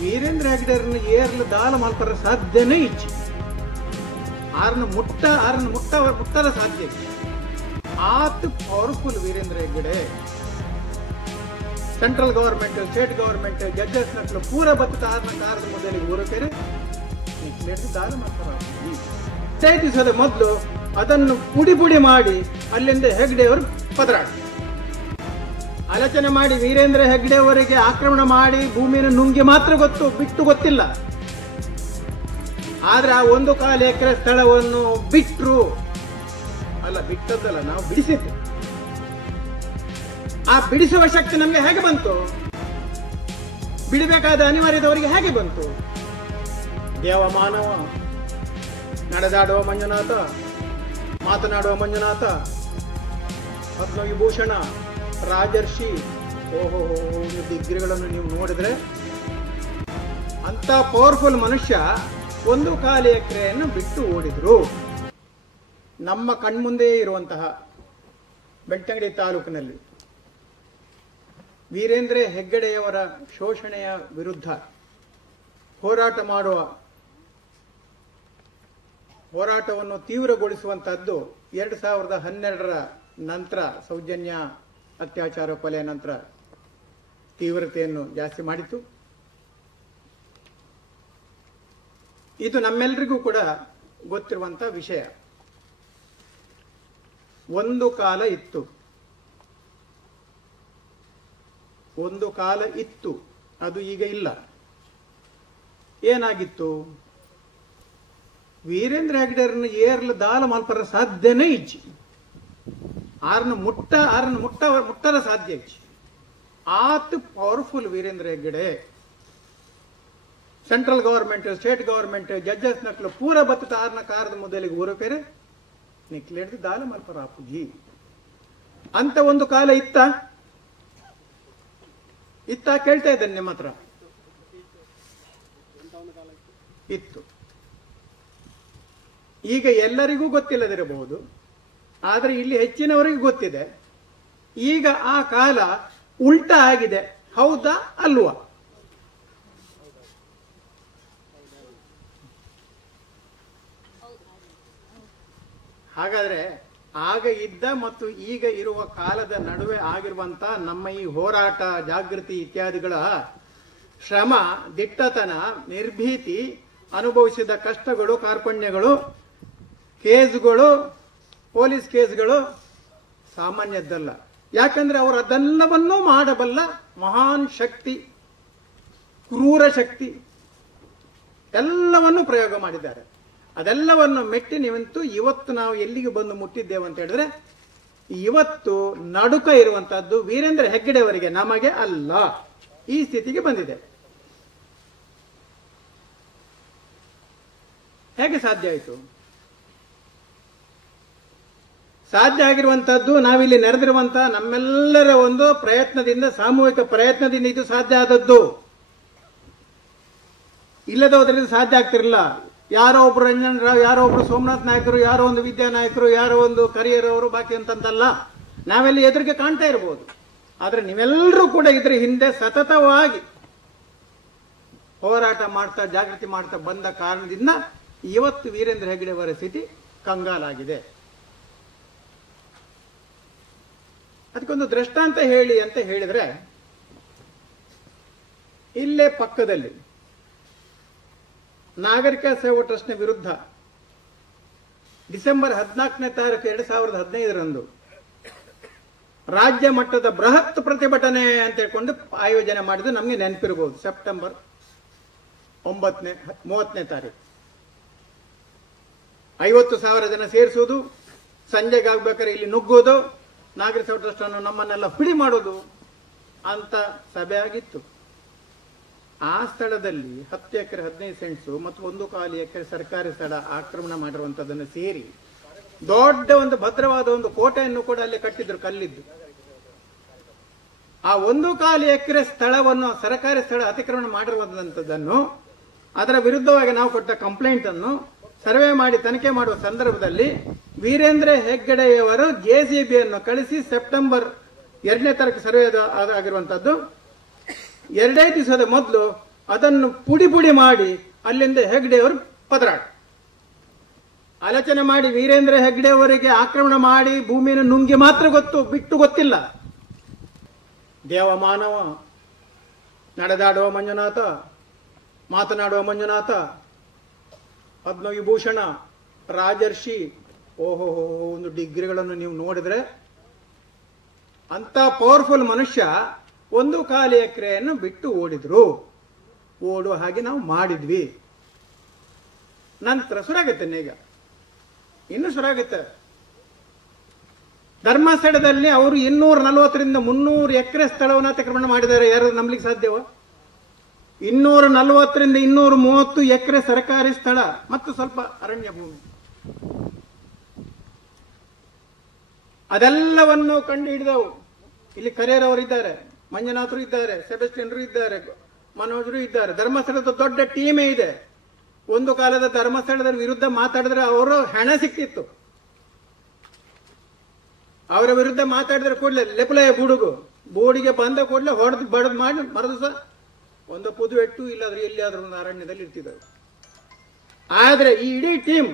ವೀರೇಂದ್ರ ಹೆಗ್ಗಡೆಯರನ್ನು ಏರ್ಲು ದಾಲ ಮಲ್ಪರ ಸಾಧ್ಯನೇ ಇಚ್ಚಿ ಆರನ್ನು ಮುಟ್ಟರ ಸಾಧ್ಯ ಆತ್ powerful Veerendra Heggade central government state government judges ನಕ್ಲು ಪೂರ ಬತ್ತ ಆರನ ಕಾರದ ಮೊದಲಿಗೆ ಊರಕೇರೆ ದಾಲ ಮಲ್ಪರ ದಿವಸದ ಮೊದಲು ಅದನ್ನು ಪುಡಿ ಪುಡಿ ಮಾಡಿ ಅಲ್ಲಿಂದ ಹೆಗ್ಡೆಯವರು ಪದರಾಡ ಆಲೋಚನೆ ಮಾಡಿ ವೀರೇಂದ್ರ ಹೆಗ್ಡೆಯವರಿಗೆ ಆಕ್ರಮಣ ಮಾಡಿ ಭೂಮಿಯನ್ನು ನುಂಗಿ ಮಾತ್ರ ಗೊತ್ತು, ಬಿಟ್ಟು ಗೊತ್ತಿಲ್ಲ. ಆದ್ರೆ ಆ 1.25 ಎಕರೆ ಸ್ಥಳವನ್ನು ಬಿಟ್ಟದ್ದಲ್ಲ, ನಾವು ಬಿಡಿಸಿದ್ದು. ಆ ಬಿಡಿಸುವ ಶಕ್ತಿ ನಮಗೆ ಹೇಗೆ ಬಂತು? ಬಿಡಬೇಕಾದ ಅನಿವಾರ್ಯದವರಿಗೆ ಹೇಗೆ ಬಂತು? ದೇವ ಮಾನವ, ನಡೆದಾಡುವ ಮಂಜುನಾಥ, ಮಾತನಾಡುವ ಮಂಜುನಾಥ, ಪದ್ಮವಿಭೂಷಣ, ರಾಜರ್ಷಿ, ಓಹೋ ಡಿಗ್ರಿಗಳನ್ನು ನೀವು ನೋಡಿದ್ರೆ ಅಂತ ಪವರ್ಫುಲ್ ಮನುಷ್ಯ 1.25 ಎಕರೆಯನ್ನು ಬಿಟ್ಟು ಓಡಿದ್ರು. ನಮ್ಮ ಕಣ್ಮುಂದೆ ಇರುವಂತಹ ಬೆಳ್ತಂಗಡಿ ತಾಲೂಕಿನಲ್ಲಿ ವೀರೇಂದ್ರ ಹೆಗ್ಗಡೆಯವರ ಶೋಷಣೆಯ ವಿರುದ್ಧ ಹೋರಾಟವನ್ನು ತೀವ್ರಗೊಳಿಸುವಂತಹದ್ದು 2012ರ ನಂತರ, ಸೌಜನ್ಯ ಅತ್ಯಾಚಾರ ಕೊಲೆ ನಂತರ ತೀವ್ರತೆಯನ್ನು ಜಾಸ್ತಿ ಮಾಡಿತು. ಇದು ನಮ್ಮೆಲ್ಲರಿಗೂ ಕೂಡ ಗೊತ್ತಿರುವಂತಹ ವಿಷಯ. ಒಂದು ಕಾಲ ಇತ್ತು, ಅದು ಈಗ ಇಲ್ಲ. ಏನಾಗಿತ್ತು? ವೀರೇಂದ್ರ ಹೆಗ್ಗಡೆಯರನ್ನು ಏರ್ಲು ದಾಲ ಮಲ್ಪರ ಸಾಧ್ಯನೇ ಇಚ್ಚಿ ಆರನ್ನು ಮುಟ್ಟರ ಸಾಧ್ಯ ಇಚ್ಚಿ ಆತ್ powerful Veerendra Heggade central government state government judges ನಕ್ಲು ಪೂರ ಬತ್ತ ಆರನ ಕಾರದ ಮೊದಲಿಗೆ ಊರಕೇರೆ ನಿಕ್ಲೇಡ್ದು ದಾಲ ಮಲ್ಪರ ಅಪ್ಪುಜಿ ಅಂತ ಒಂದು ಕಾಲ ಇತ್ತ ಕೇಳ್ತಾ ಇದ್ದೇನೆ ನಿಮ್ಮ ಹತ್ರ. ಇತ್ತು. ಈಗ ಎಲ್ಲರಿಗೂ ಗೊತ್ತಿಲ್ಲದಿರಬಹುದು, ಆದರೆ ಇಲ್ಲಿ ಹೆಚ್ಚಿನವರಿಗೆ ಗೊತ್ತಿದೆ. ಈಗ ಆ ಕಾಲ ಉಲ್ಟಾ ಆಗಿದೆ. ಹೌದಾ ಅಲ್ವಾ? ಹಾಗಾದ್ರೆ ಆಗ ಇದ್ದ ಮತ್ತು ಈಗ ಇರುವ ಕಾಲದ ನಡುವೆ ಆಗಿರುವಂತಹ ನಮ್ಮ ಈ ಹೋರಾಟ, ಜಾಗೃತಿ ಇತ್ಯಾದಿಗಳ ಶ್ರಮ, ದಿಟ್ಟತನ, ನಿರ್ಭೀತಿ, ಅನುಭವಿಸಿದ ಕಷ್ಟಗಳು, ಕಾರ್ಪಣ್ಯಗಳು, ಕೇಸ್ಗಳು, ಪೊಲೀಸ್ ಕೇಸ್ಗಳು ಸಾಮಾನ್ಯದ್ದಲ್ಲ. ಯಾಕಂದ್ರೆ ಅವರು ಅದೆಲ್ಲವನ್ನೂ ಮಾಡಬಲ್ಲ ಮಹಾನ್ ಶಕ್ತಿ, ಕ್ರೂರ ಶಕ್ತಿ ಎಲ್ಲವನ್ನೂ ಪ್ರಯೋಗ ಮಾಡಿದ್ದಾರೆ. ಅದೆಲ್ಲವನ್ನು ಮೆಟ್ಟಿ ನೀವಂತೂ ಇವತ್ತು ನಾವು ಎಲ್ಲಿಗೆ ಬಂದು ಮುಟ್ಟಿದ್ದೇವೆ ಅಂತ ಹೇಳಿದ್ರೆ, ಇವತ್ತು ನಡುಕ ಇರುವಂತಹದ್ದು ವೀರೇಂದ್ರ ಹೆಗ್ಗಡೆಯವರಿಗೆ, ನಮಗೆ ಅಲ್ಲ. ಈ ಸ್ಥಿತಿಗೆ ಬಂದಿದೆ. ಹೇಗೆ ಸಾಧ್ಯ ಆಯಿತು? ಸಾಧ್ಯ ಆಗಿರುವಂತಹದ್ದು ನಾವಿಲ್ಲಿ ನೆರೆದಿರುವಂತಹ ನಮ್ಮೆಲ್ಲರ ಒಂದು ಪ್ರಯತ್ನದಿಂದ, ಸಾಮೂಹಿಕ ಪ್ರಯತ್ನದಿಂದ ಇದು ಸಾಧ್ಯ ಆದದ್ದು. ಇಲ್ಲದ ಹೋದ್ರಿಂದ ಸಾಧ್ಯ ಆಗ್ತಿರಲಿಲ್ಲ. ಯಾರೋ ಒಬ್ರು ರಂಜನ್ ರಾವ್, ಯಾರೋ ಒಬ್ರು ಸೋಮನಾಥ್ ನಾಯಕರು, ಯಾರೋ ಒಂದು ವಿದ್ಯಾ ನಾಯಕರು, ಯಾರೋ ಒಂದು ಕರಿಯರ್ ಅವರು ಬಾಕಿ ಅಂತಲ್ಲ. ನಾವೆಲ್ಲ ಎದುರಿಗೆ ಕಾಣ್ತಾ ಇರಬಹುದು. ಆದ್ರೆ ನೀವೆಲ್ಲರೂ ಕೂಡ ಇದ್ರ ಹಿಂದೆ ಸತತವಾಗಿ ಹೋರಾಟ ಮಾಡ್ತಾ, ಜಾಗೃತಿ ಮಾಡ್ತಾ ಬಂದ ಕಾರಣದಿಂದ ಇವತ್ತು ವೀರೇಂದ್ರ ಹೆಗ್ಗಡೆಯವರ ಸ್ಥಿತಿ ಕಂಗಾಲಾಗಿದೆ. ಅದಕ್ಕೊಂದು ದೃಷ್ಟಾಂತ ಹೇಳಿ ಅಂತ ಹೇಳಿದ್ರೆ, ಇಲ್ಲೇ ಪಕ್ಕದಲ್ಲಿ ನಾಗರಿಕ ಸೇವಾ ಟ್ರಸ್ಟ್ನ ವಿರುದ್ಧ ಡಿಸೆಂಬರ್ 14ನೇ ತಾರೀಕು 2015ರಂದು ರಾಜ್ಯ ಮಟ್ಟದ ಬೃಹತ್ ಪ್ರತಿಭಟನೆ ಅಂತ ಹೇಳ್ಕೊಂಡು ಆಯೋಜನೆ ಮಾಡಿದ್ದು ನಮಗೆ ನೆನಪಿರಬಹುದು. ಸೆಪ್ಟೆಂಬರ್ 30ನೇ ತಾರೀಕು 50,000 ಜನ ಸೇರಿಸುವುದು, ಸಂಜೆಗೆ ಆಗ್ಬೇಕಾದ್ರೆ ಇಲ್ಲಿ ನುಗ್ಗೋದು, ನಾಗರಿಕ ಸೇವಾ ಟ್ರಸ್ಟ್ ಅನ್ನು ನಮ್ಮನ್ನೆಲ್ಲ ಪುಡಿ ಮಾಡೋದು ಅಂತ ಸಭೆ ಆಗಿತ್ತು. ಆ ಸ್ಥಳದಲ್ಲಿ 10 ಎಕರೆ 15 ಸೆಂಟ್ಸು ಮತ್ತು 1.25 ಎಕರೆ ಸರ್ಕಾರಿ ಸ್ಥಳ ಆಕ್ರಮಣ ಮಾಡಿರುವಂತದನ್ನು ಸೇರಿ ದೊಡ್ಡ ಒಂದು ಭದ್ರವಾದ ಒಂದು ಕೋಟೆಯನ್ನು ಕೂಡ ಅಲ್ಲಿ ಕಟ್ಟಿದ್ರು, ಕಲ್ಲಿದ್ದು. ಆ 1.25 ಎಕರೆ ಸ್ಥಳವನ್ನು, ಸರ್ಕಾರಿ ಸ್ಥಳ ಅತಿಕ್ರಮಣ ಮಾಡಿರುವಂತದ್ದನ್ನು, ಅದರ ವಿರುದ್ಧವಾಗಿ ನಾವು ಕೊಟ್ಟ ಕಂಪ್ಲೇಂಟ್ ಅನ್ನು ಸರ್ವೆ ಮಾಡಿ ತನಿಖೆ ಮಾಡುವ ಸಂದರ್ಭದಲ್ಲಿ ವೀರೇಂದ್ರ ಹೆಗ್ಗಡೆಯವರು ಜೆಸಿಬಿಯನ್ನು ಕಳಿಸಿ ಸೆಪ್ಟೆಂಬರ್ 2ನೇ ತಾರೀಕು ಸರ್ವೆ ಆಗಿರುವಂತದ್ದು. 2 ದಿವಸದ ಮೊದಲು ಅದನ್ನು ಪುಡಿ ಪುಡಿ ಮಾಡಿ ಅಲ್ಲಿಂದ ಹೆಗ್ಡೆಯವರು ಪದರಾಟ ಆಲೋಚನೆ ಮಾಡಿ ವೀರೇಂದ್ರ ಹೆಗ್ಡೆ ಅವರಿಗೆ ಆಕ್ರಮಣ ಮಾಡಿ ಭೂಮಿಯನ್ನು ನುಂಗಿ ಮಾತ್ರ ಗೊತ್ತು, ಬಿಟ್ಟು ಗೊತ್ತಿಲ್ಲ. ದೇವಮಾನವ, ನಡೆದಾಡುವ ಮಂಜುನಾಥ, ಮಾತನಾಡುವ ಮಂಜುನಾಥ, ಪದ್ಮವಿಭೂಷಣ, ರಾಜರ್ಷಿ, ಓಹೋ ಒಂದು ಡಿಗ್ರಿಗಳನ್ನು ನೀವು ನೋಡಿದ್ರೆ ಅಂತ ಪವರ್ಫುಲ್ ಮನುಷ್ಯ 1 ಎಕರೆಯನ್ನು ಬಿಟ್ಟು ಓಡಿದ್ರು. ಓಡುವ ಹಾಗೆ ನಾವು ಮಾಡಿದ್ವಿ. ನಂತರ ಸುರಾಗುತ್ತೆ ಈಗ, ಇನ್ನು ಸುರಾಗುತ್ತೆ. ಧರ್ಮಸ್ಥಳದಲ್ಲಿ ಅವರು 240ರಿಂದ 300 ಎಕರೆ ಸ್ಥಳವನ್ನು ಅತಿಕ್ರಮಣ ಮಾಡಿದ್ದಾರೆ. ಯಾರು ನಂಬಲಿಕ್ಕೆ ಸಾಧ್ಯವ? 240ರಿಂದ 230 ಎಕರೆ ಸರ್ಕಾರಿ ಸ್ಥಳ ಮತ್ತು ಸ್ವಲ್ಪ ಅರಣ್ಯ ಭೂಮಿ, ಅದೆಲ್ಲವನ್ನು ಕಂಡು ಹಿಡಿದವು. ಇಲ್ಲಿ ಕರೇರವರು ಇದ್ದಾರೆ, ಮಂಜುನಾಥರು ಇದ್ದಾರೆ, ಸೆಬೆಸ್ಟಿಯನ್ರು ಇದ್ದಾರೆ, ಮನೋಜರು ಇದ್ದಾರೆ. ಧರ್ಮಸ್ಥಳದ ದೊಡ್ಡ ಟೀಮೇ ಇದೆ. ಒಂದು ಕಾಲದ ಧರ್ಮಸ್ಥಳದ ವಿರುದ್ಧ ಮಾತಾಡಿದ್ರೆ ಅವರು ಹಣ ಸಿಕ್ತಿತ್ತು. ಅವರ ವಿರುದ್ಧ ಮಾತಾಡಿದ್ರೆ ಕೂಡಲೇ ಲೆಪಲಯ ಬುಡುಗು, ಬೋಡಿಗೆ ಬಂದ ಕೂಡಲೇ ಹೊಡೆದು ಬಡದು ಮಾಡಿ ಮರದು ಸಹ ಒಂದು ಪುದುವೆಟ್ಟು ಇಲ್ಲಾದ್ರೆ ಎಲ್ಲಿಯಾದ್ರೂ ಒಂದು ಅರಣ್ಯದಲ್ಲಿ ಇರ್ತಿದ್ದರು. ಆದ್ರೆ ಈ ಇಡೀ ಟೀಮ್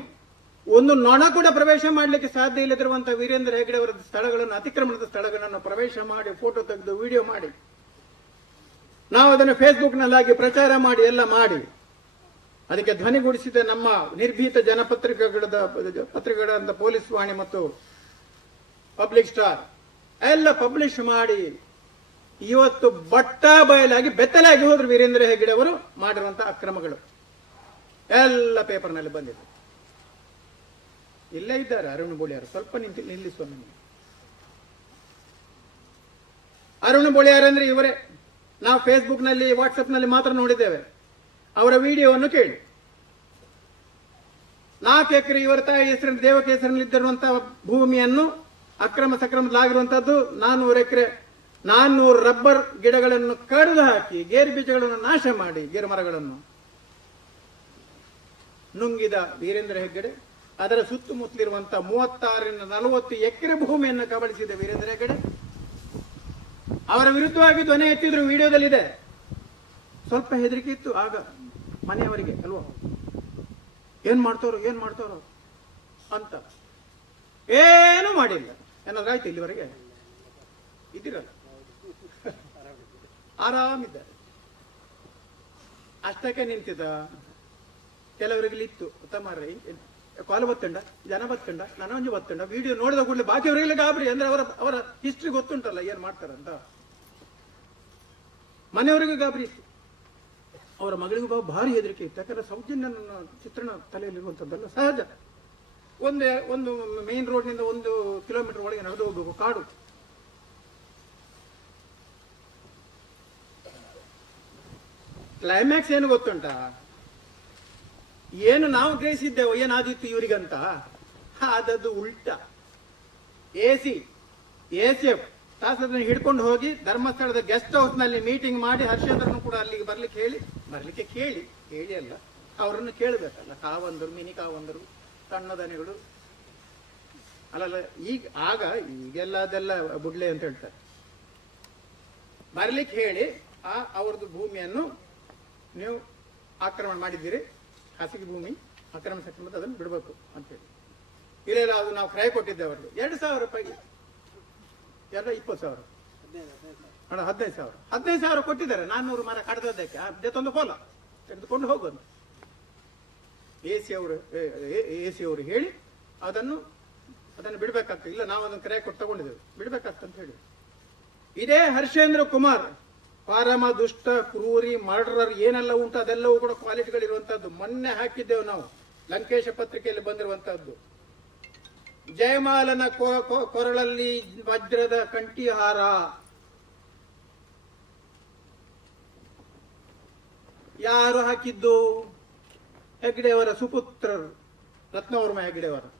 ಒಂದು ನೊಣ ಕೂಡ ಪ್ರವೇಶ ಮಾಡಲಿಕ್ಕೆ ಸಾಧ್ಯ ಇಲ್ಲದಿರುವಂತಹ ವೀರೇಂದ್ರ ಹೆಗ್ಡೆ ಅವರ ಸ್ಥಳಗಳನ್ನು, ಅತಿಕ್ರಮಣದ ಸ್ಥಳಗಳನ್ನು ಪ್ರವೇಶ ಮಾಡಿ, ಫೋಟೋ ತೆಗೆದು, ವಿಡಿಯೋ ಮಾಡಿ, ನಾವು ಅದನ್ನು ಫೇಸ್ಬುಕ್ನಲ್ಲಾಗಿ ಪ್ರಚಾರ ಮಾಡಿ ಎಲ್ಲ ಮಾಡಿ ಅದಕ್ಕೆ ಧ್ವನಿಗೂಡಿಸಿದ ನಮ್ಮ ನಿರ್ಭೀತ ಪತ್ರಿಕೆಗಳಾದ ಪೊಲೀಸ್ ವಾಣಿ ಮತ್ತು ಪಬ್ಲಿಕ್ ಸ್ಟಾರ್ ಎಲ್ಲ ಪಬ್ಲಿಷ್ ಮಾಡಿ ಇವತ್ತು ಬಟ್ಟ ಬಯಲಾಗಿ ಬೆತ್ತಲಾಗಿ ಹೋದ್ರು ವೀರೇಂದ್ರ ಹೆಗ್ಡೆ ಅವರು ಮಾಡಿರುವಂತಹ ಅಕ್ರಮಗಳು ಎಲ್ಲ ಪೇಪರ್ನಲ್ಲಿ ಬಂದಿದೆ. ಇಲ್ಲೇ ಇದ್ದಾರೆ ಅರುಣ್ ಬೋಳಿಯಾರು, ಸ್ವಲ್ಪ ನಿಲ್ಲಿಸುವ ನಮಗೆ. ಅರುಣ್ ಬೋಳಿಯಾರ್ ಅಂದ್ರೆ ಇವರೇ. ನಾವು ಫೇಸ್ಬುಕ್ನಲ್ಲಿ, ವಾಟ್ಸಪ್ನಲ್ಲಿ ಮಾತ್ರ ನೋಡಿದ್ದೇವೆ. ಅವರ ವಿಡಿಯೋವನ್ನು ಕೇಳಿ. 4 ಎಕರೆ ಇವರ ತಾಯಿ ಹೆಸರಿನ ದೇವಕ ಹೆಸರಿನಲ್ಲಿದ್ದಿರುವಂತಹ ಭೂಮಿಯನ್ನು ಅಕ್ರಮ ಸಕ್ರಮದಲ್ಲಾಗಿರುವಂತಹದ್ದು 400 ಎಕರೆ 400 ರಬ್ಬರ್ ಗಿಡಗಳನ್ನು ಕಡಿದು ಹಾಕಿ, ಗೇರು ಬೀಜಗಳನ್ನು ನಾಶ ಮಾಡಿ, ಗೇರು ಮರಗಳನ್ನು ನುಂಗಿದ ವೀರೇಂದ್ರ ಹೆಗ್ಗಡೆ, ಅದರ ಸುತ್ತಮುತ್ತಲಿರುವಂತಹ 36ರಿಂದ 40 ಎಕರೆ ಭೂಮಿಯನ್ನು ಕಬಳಿಸಿದ ವೀರೇಂದ್ರ ಹೆಗ್ಗಡೆ ಅವರ ವಿರುದ್ಧವಾಗಿ ಧ್ವನಿ ಎತ್ತಿದ್ರು. ವಿಡಿಯೋದಲ್ಲಿದೆ. ಸ್ವಲ್ಪ ಹೆದರಿಕೆ ಇತ್ತು ಆಗ ಮನೆಯವರಿಗೆ ಅಲ್ವಾ, ಏನ್ ಮಾಡ್ತಾರೋ ಅಂತ. ಏನು ಮಾಡಿಲ್ಲ. ಏನಾದ್ರೂ ಆಯ್ತು ಇಲ್ಲಿವರೆಗೆ? ಇದ್ದಿರಲ್ಲ, ಆರಾಮಿದ್ದಾರೆ. ಅಷ್ಟಕ್ಕೆ ನಿಂತಿದ್ದ. ಕೆಲವರಿಗೆ ಇತ್ತು ತಮ್ಮರ್ರಿ ಕಾಲು ಬತ್ತಂಡ, ಜನ ಬತ್ತಂಡ, ನನಂಜು ಬತ್ತಂಡ. ವಿಡಿಯೋ ನೋಡಿದ ಕೂಡಲೇ ಬಾಕಿಯವರಿಗೆಲ್ಲ ಗಾಬರಿ. ಅಂದ್ರೆ ಅವರ ಹಿಸ್ಟ್ರಿ ಗೊತ್ತುಂಟಲ್ಲ ಏನ್ ಮಾಡ್ತಾರಂತ. ಮನೆಯವರಿಗೂ ಗಾಬರಿ ಇತ್ತು, ಅವರ ಮಗಳಿಗೂ ಭಾರಿ ಹೆದರಿಕೆ ಇತ್ತು. ಯಾಕಂದ್ರೆ ಸೌಜನ್ಯ ಚಿತ್ರಣ ತಲೆಯಲ್ಲಿರುವಂತದ್ದಲ್ಲ ಸಹಜ. ಒಂದು ಮೇನ್ ರೋಡ್ನಿಂದ 1 ಕಿಲೋಮೀಟರ್ ಒಳಗೆ ನಡೆದು ಹೋಗಬೇಕು, ಕಾಡು. ಕ್ಲೈಮ್ಯಾಕ್ಸ್ ಏನು ಗೊತ್ತುಂಟ? ಏನು ನಾವು ಗ್ರಹಿಸಿದ್ದೇವೆ ಏನಾದಿತ್ತು ಇವರಿಗಂತ, ಆದದ್ದು ಉಲ್ಟ. ACF ಶಾಸಕರನ್ನು ಹಿಡ್ಕೊಂಡು ಹೋಗಿ ಧರ್ಮಸ್ಥಳದ ಗೆಸ್ಟ್ ಹೌಸ್ ನಲ್ಲಿ ಮೀಟಿಂಗ್ ಮಾಡಿ ಹರ್ಷೇಂದ್ರನ್ನು ಕೂಡ ಅಲ್ಲಿಗೆ ಬರ್ಲಿಕ್ಕೆ ಕೇಳಿ ಅಲ್ಲ, ಅವರನ್ನು ಕೇಳಬೇಕಲ್ಲ. ಕಾವಂದರು, ಮಿನಿ ಕಾವಂದರು, ಸಣ್ಣ ದನಿಗಳು ಅಲ್ಲಲ್ಲ. ಈಗೆಲ್ಲ ಅದೆಲ್ಲ ಬುಡ್ಲೆ ಅಂತ ಹೇಳ್ತಾರೆ. ಬರ್ಲಿಕ್ಕೆ ಹೇಳಿ ಅವ್ರದ್ದು ಭೂಮಿಯನ್ನು ನೀವು ಆಕ್ರಮಣ ಮಾಡಿದ್ದೀರಿ, ಖಾಸಗಿ ಭೂಮಿ ಅಕ್ರಮ ಸಕ್ರಮದ ಅದನ್ನು ಬಿಡಬೇಕು ಅಂತ ಹೇಳಿ. ಇಲ್ಲ ಅದು ನಾವು ಕ್ರಯ ಕೊಟ್ಟಿದ್ದೆ ಅವ್ರಿಗೆ 2,000 ರೂಪಾಯಿಗೆ, ಎಲ್ಲ 20,000 ಅಣ್ಣ 15,000 ಕೊಟ್ಟಿದ್ದಾರೆ. 400 ಮರ ಕಡ್ದದ್ದಕ್ಕೆ ಜೊತ್ತೊಂದು ಕೋಲ ತೆಗೆದುಕೊಂಡು ಹೋಗೋದು. AC ಅವರು ಹೇಳಿ ಅದನ್ನು ಬಿಡ್ಬೇಕಾಗ್ತದೆ. ಇಲ್ಲ ನಾವು ಅದನ್ನು ಕ್ರಯ ಕೊಟ್ಟು ತಗೊಂಡಿದ್ದೇವೆ, ಬಿಡ್ಬೇಕಾಗ್ತಂತ ಹೇಳಿ. ಇದೇ ಹರ್ಷೇಂದ್ರ ಕುಮಾರ್ ಪರಮ ದುಷ್ಟ, ಕ್ರೂರಿ, ಮರ್ಡರರ್ ಏನೆಲ್ಲ ಉಂಟು ಅದೆಲ್ಲವೂ ಕೂಡ ಕ್ವಾಲಿಟಿಗಳಿರುವಂತಹದ್ದು. ಮೊನ್ನೆ ಹಾಕಿದ್ದೆವು ನಾವು, ಲಂಕೇಶ ಪತ್ರಿಕೆಯಲ್ಲಿ ಬಂದಿರುವಂತಹದ್ದು. ಜಯಮಾಲನ ಕೊರಳಲ್ಲಿ ವಜ್ರದ ಕಂಠಿಹಾರ. ಯಾರು ಹಾಕಿದ್ದು? ಹೆಗ್ಡೆಯವರ ಸುಪುತ್ರರು, ರತ್ನವರ್ಮ ಹೆಗ್ಡೆಯವರು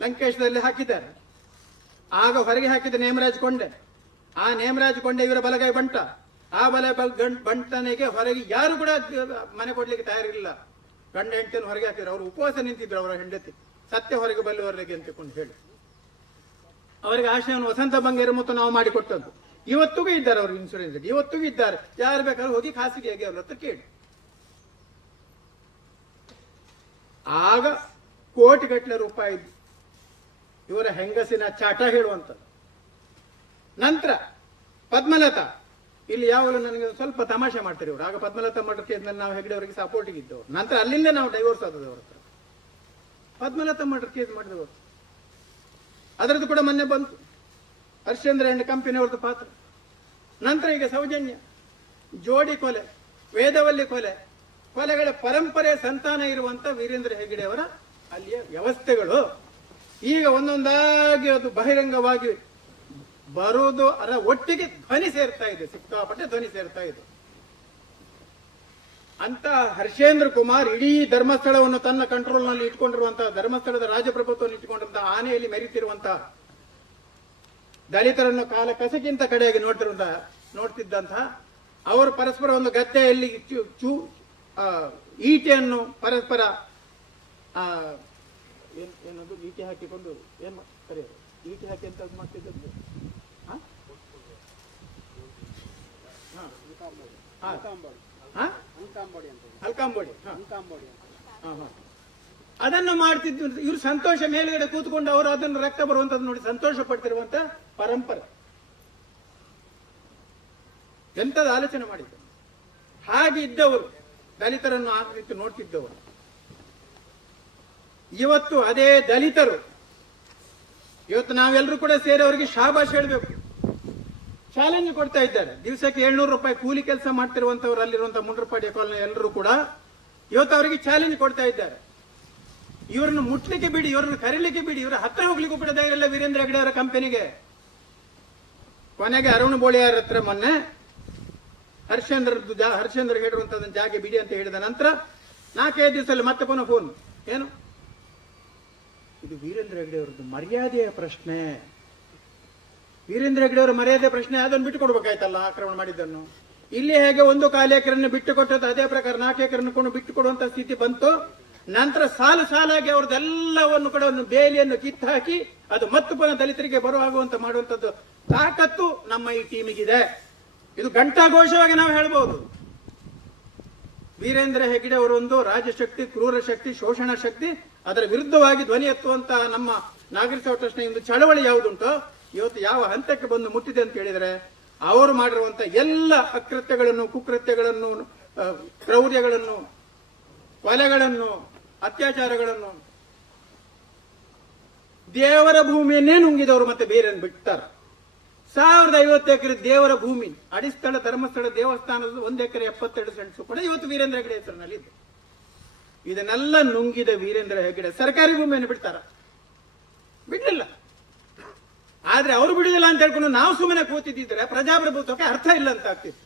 ಲಂಕೇಶದಲ್ಲಿ ಹಾಕಿದ್ದಾರೆ. ಆಗ ಹೊರಗೆ ಹಾಕಿದ ನೇಮರಾಜ್ ಕೊಂಡೆ. ಆ ನೇಮರಾಜ್ ಕೊಂಡೆ ಇವರ ಬಲಗೈ ಬಂಟ. ಆ ಬಂಟನಿಗೆ ಹೊರಗೆ ಯಾರು ಕೂಡ ಮನೆ ಕೊಡ್ಲಿಕ್ಕೆ ತಯಾರಿಲ್ಲ. ಗಂಡ ಹೆಂಡತಿಯನ್ನು ಹೊರಗೆ ಹಾಕಿದ್ರು. ಅವರು ಉಪವಾಸ ನಿಂತಿದ್ರು. ಅವರ ಹೆಂಡತಿ ಸತ್ಯ ಹೊರಗೆ ಬಲ್ಲವರಿಗೆ ಅಂತಕೊಂಡು ಹೇಳಿ ಅವರಿಗೆ ಆಶಯವನ್ನು ವಸಂತ ಬಂಗೇರು ಮತ್ತು ನಾವು ಮಾಡಿಕೊಟ್ಟದ್ದು. ಇವತ್ತಿಗೂ ಇದ್ದಾರೆ ಅವರು ಇನ್ಶೂರೆನ್ಸ್, ಇವತ್ತಿಗೂ ಇದ್ದಾರೆ. ಯಾರು ಬೇಕಾದ್ರೂ ಹೋಗಿ ಖಾಸಗಿಯಾಗಿ ಅವ್ರ ಹತ್ರ ಕೇಳಿ. ಆಗ ಕೋಟಿಗಟ್ಟಲೆ ರೂಪಾಯಿ ಇವರ ಹೆಂಗಸಿನ ಚಾಟ ಹೇಳುವಂಥದ್ದು. ನಂತರ ಪದ್ಮಲತಾ, ಇಲ್ಲಿ ಯಾವಾಗಲೂ ನನಗೆ ಸ್ವಲ್ಪ ತಮಾಷೆ ಮಾಡ್ತಾರೆ ಇವರು. ಆಗ ಪದ್ಮಲತಾ ಮರ್ಡರ್ ಕೇಸ್ನಲ್ಲಿ ನಾವು ಹೆಗ್ಡೆ ಅವರಿಗೆ ಸಪೋರ್ಟಿಗೆ ಇದ್ದವರು. ನಂತರ ಅಲ್ಲಿಂದ ನಾವು ಡೈವೋರ್ಸ್ ಆದದ್ದು ಅವ್ರ ಹತ್ರ. ಪದ್ಮಲತಾ ಮರ್ಡರ್ ಕೇಸ್ ಮಾಡಿದವರು, ಅದರದ್ದು ಕೂಡ ಮೊನ್ನೆ ಬಂತು. ಹರ್ಷೇಂದ್ರ ಅಂಡ್ ಕಂಪನಿ ಅವ್ರದ್ದು ಪಾತ್ರ. ನಂತರ ಈಗ ಸೌಜನ್ಯ, ಜೋಡಿ ಕೊಲೆ, ವೇದವಲ್ಲಿ ಕೊಲೆ, ಕೊಲೆಗಳ ಪರಂಪರೆ ಸಂತಾನ ಇರುವಂತ ವೀರೇಂದ್ರ ಹೆಗ್ಗಡೆ ಅವರ ಅಲ್ಲಿಯ ವ್ಯವಸ್ಥೆಗಳು ಈಗ ಒಂದೊಂದಾಗಿ ಅದು ಬಹಿರಂಗವಾಗಿ ಬರುವುದು, ಅದರ ಒಟ್ಟಿಗೆ ಧ್ವನಿ ಸೇರ್ತಾ ಇದೆ, ಸಿಕ್ಕಾಪಟ್ಟೆ ಧ್ವನಿ ಸೇರ್ತಾ ಇದೆ. ಅಂತ ಹರ್ಷೇಂದ್ರ ಕುಮಾರ್ ಇಡೀ ಧರ್ಮಸ್ಥಳವನ್ನು ತನ್ನ ಕಂಟ್ರೋಲ್ ನಲ್ಲಿ ಇಟ್ಕೊಂಡಿರುವಂತಹ, ಧರ್ಮಸ್ಥಳದ ರಾಜಪ್ರಭುತ್ವವನ್ನು ಇಟ್ಟುಕೊಂಡಿರುವಂತಹ, ಆನೆಯಲ್ಲಿ ಮೆರೀತಿರುವಂತಹ, ದಲಿತರನ್ನು ಕಾಲ ಕಸಕ್ಕಿಂತ ಕಡೆಯಾಗಿ ನೋಡ್ತಿದ್ದಂತಹ ಅವರು ಪರಸ್ಪರ ಒಂದು ಗದ್ದೆಯಲ್ಲಿ ಈಟೆಯನ್ನು ಪರಸ್ಪರ ಏನದು ಈಟೆ ಹಾಕಿಕೊಂಡು ಏನ್ ಕರೆಯೋದು, ಈಟೆ ಹಾಕಿ ಅಂತ ಮಾಡ್ತಿದ್ದದ್ದು ಹಲ್ಕಾಂಬೋಡಿ, ಅದನ್ನು ಮಾಡ್ತಿದ್ದು. ಇವರು ಸಂತೋಷ ಮೇಲ್ಗಡೆ ಕೂತ್ಕೊಂಡು ಅವರು ಅದನ್ನು ರಕ್ತ ಬರುವಂತದ್ದು ನೋಡಿ ಸಂತೋಷ ಪಡ್ತಿರುವಂತ ಪರಂಪರೆ. ಎಂತದ ಆಲೋಚನೆ ಮಾಡಿದ್ರು. ಹಾಗೆ ಇದ್ದವರು, ದಲಿತರನ್ನು ಆ ರೀತಿ ನೋಡ್ತಿದ್ದವರು, ಇವತ್ತು ಅದೇ ದಲಿತರು ಇವತ್ತು ನಾವೆಲ್ಲರೂ ಕೂಡ ಸೇರಿ ಅವರಿಗೆ ಶಾಬಾಷ್ ಹೇಳಬೇಕು, ಚಾಲೆಂಜ್ ಕೊಡ್ತಾ ಇದ್ದಾರೆ. ದಿವಸಕ್ಕೆ 700 ರೂಪಾಯಿ ಕೂಲಿ ಕೆಲಸ ಮಾಡ್ತಿರುವಂತವ್ರು ಅಲ್ಲಿರುವಂತಹ ಮುಂಡ್ರಪಾಡಿಯ ಕಾಲೋನಿ ಎಲ್ಲರೂ ಕೂಡ ಇವತ್ತು ಅವರಿಗೆ ಚಾಲೆಂಜ್ ಕೊಡ್ತಾ ಇದ್ದಾರೆ. ಇವರನ್ನು ಮುಟ್ಲಿಕ್ಕೆ ಬಿಡಿ, ಇವರನ್ನು ಕರೀಲಿಕ್ಕೆ ಬಿಡಿ, ಇವರ ಹತ್ರ ಹೋಗ್ಲಿಕ್ಕೂ ಕೂಡ ಧೈರ್ಯ ಇಲ್ಲ ವೀರೇಂದ್ರ ಹೆಗ್ಗಡೆ ಅವರ ಕಂಪನಿಗೆ. ಕೊನೆಗೆ ಅರುಣ್ ಬೋಳಿಯಾರ್ ಹತ್ರ ಮೊನ್ನೆ ಹರ್ಷೇಂದ್ರ ಹೇಳಿರುವಂತಹ ಜಾಗ ಬಿಡಿ ಅಂತ ಹೇಳಿದ ನಂತರ 4-5 ದಿವಸದಲ್ಲಿ ಮತ್ತೆ ಪುನಃ ಫೋನ್. ಏನು ಇದು ವೀರೇಂದ್ರ ಹೆಗ್ಗಡೆ ಅವರದ್ದು ಮರ್ಯಾದೆಯ ಪ್ರಶ್ನೆ, ವೀರೇಂದ್ರ ಹೆಗ್ಗಡೆ ಅವರ ಮರ್ಯಾದೆ ಪ್ರಶ್ನೆ, ಅದನ್ನು ಬಿಟ್ಟು ಕೊಡ್ಬೇಕಾಯ್ತಲ್ಲ ಆಕ್ರಮಣ ಮಾಡಿದ್ದನ್ನು. ಇಲ್ಲಿ ಹೇಗೆ 1 ಕಾಲು ಎಕರೆಯನ್ನು ಬಿಟ್ಟು ಕೊಟ್ಟದ್ದು ಅದೇ ಪ್ರಕಾರ 4 ಎಕರೆಯನ್ನು ಕೊಂಡು ಬಿಟ್ಟು ಕೊಡುವಂತ ಸ್ಥಿತಿ ಬಂತು. ನಂತರ ಸಾಲಾಗಿ ಅವ್ರದ್ದೆಲ್ಲವನ್ನು ಕೂಡ ಒಂದು ಬೇಲಿಯನ್ನು ಕಿತ್ತು ಹಾಕಿ ಅದು ಮತ್ತು ಪುನಃ ದಲಿತರಿಗೆ ಬರುವಾಗುವಂತ ಮಾಡುವಂತದ್ದು ತಾಕತ್ತು ನಮ್ಮ ಈ ಟೀಮಿಗಿದೆ. ಇದು ಘಂಟಾಘೋಷವಾಗಿ ನಾವು ಹೇಳ್ಬಹುದು. ವೀರೇಂದ್ರ ಹೆಗ್ಗಡೆ ಅವರೊಂದು ರಾಜಶಕ್ತಿ, ಕ್ರೂರ ಶಕ್ತಿ, ಶೋಷಣ ಶಕ್ತಿ, ಅದರ ವಿರುದ್ಧವಾಗಿ ಧ್ವನಿ ಎತ್ತುವಂತಹ ನಮ್ಮ ನಾಗರಿಕ ಟ್ರಸ್ಟ್ನ ಒಂದು ಚಳವಳಿ ಯಾವುದುಂಟೋ ಇವತ್ತು ಯಾವ ಹಂತಕ್ಕೆ ಬಂದು ಮುಟ್ಟಿದೆ ಅಂತ ಹೇಳಿದ್ರೆ, ಅವರು ಮಾಡಿರುವಂತಹ ಎಲ್ಲ ಅಕೃತ್ಯಗಳನ್ನು, ಕುಕೃತ್ಯಗಳನ್ನು, ಕ್ರೌರ್ಯಗಳನ್ನು, ಕೊಲೆಗಳನ್ನು, ಅತ್ಯಾಚಾರಗಳನ್ನು, ದೇವರ ಭೂಮಿಯನ್ನೇ ನುಂಗಿದವರು ಮತ್ತೆ ಬೇರೆ ಬಿಡ್ತಾರೆ. 1050 ಎಕರೆ ದೇವರ ಭೂಮಿ, ಅಡಿಸ್ಥಳ ಧರ್ಮಸ್ಥಳ ದೇವಸ್ಥಾನದ 1 ಎಕರೆ 72 ಸೆಂಟ್ಸ್ ಕೂಡ ಇವತ್ತು ವೀರೇಂದ್ರ ಹೆಗ್ಗಡೆ ಹೆಸರಿನಲ್ಲಿ ಇದೆ. ಇದನ್ನೆಲ್ಲ ನುಂಗಿದ ವೀರೇಂದ್ರ ಹೆಗ್ಗಡೆ ಸರ್ಕಾರಿ ಭೂಮಿಯನ್ನು ಬಿಡ್ತಾರ? ಬಿಡ್ಲಿಲ್ಲ. ಆದ್ರೆ ಅವರು ಬಿಡುದಿಲ್ಲ ಅಂತ ಹೇಳ್ಕೊಂಡು ನಾವು ಸುಮ್ಮನೆ ಕೂತಿದ್ದಿದ್ರೆ ಪ್ರಜಾಪ್ರಭುತ್ವಕ್ಕೆ ಅರ್ಥ ಇಲ್ಲ ಅಂತ ಆಗ್ತಿತ್ತು.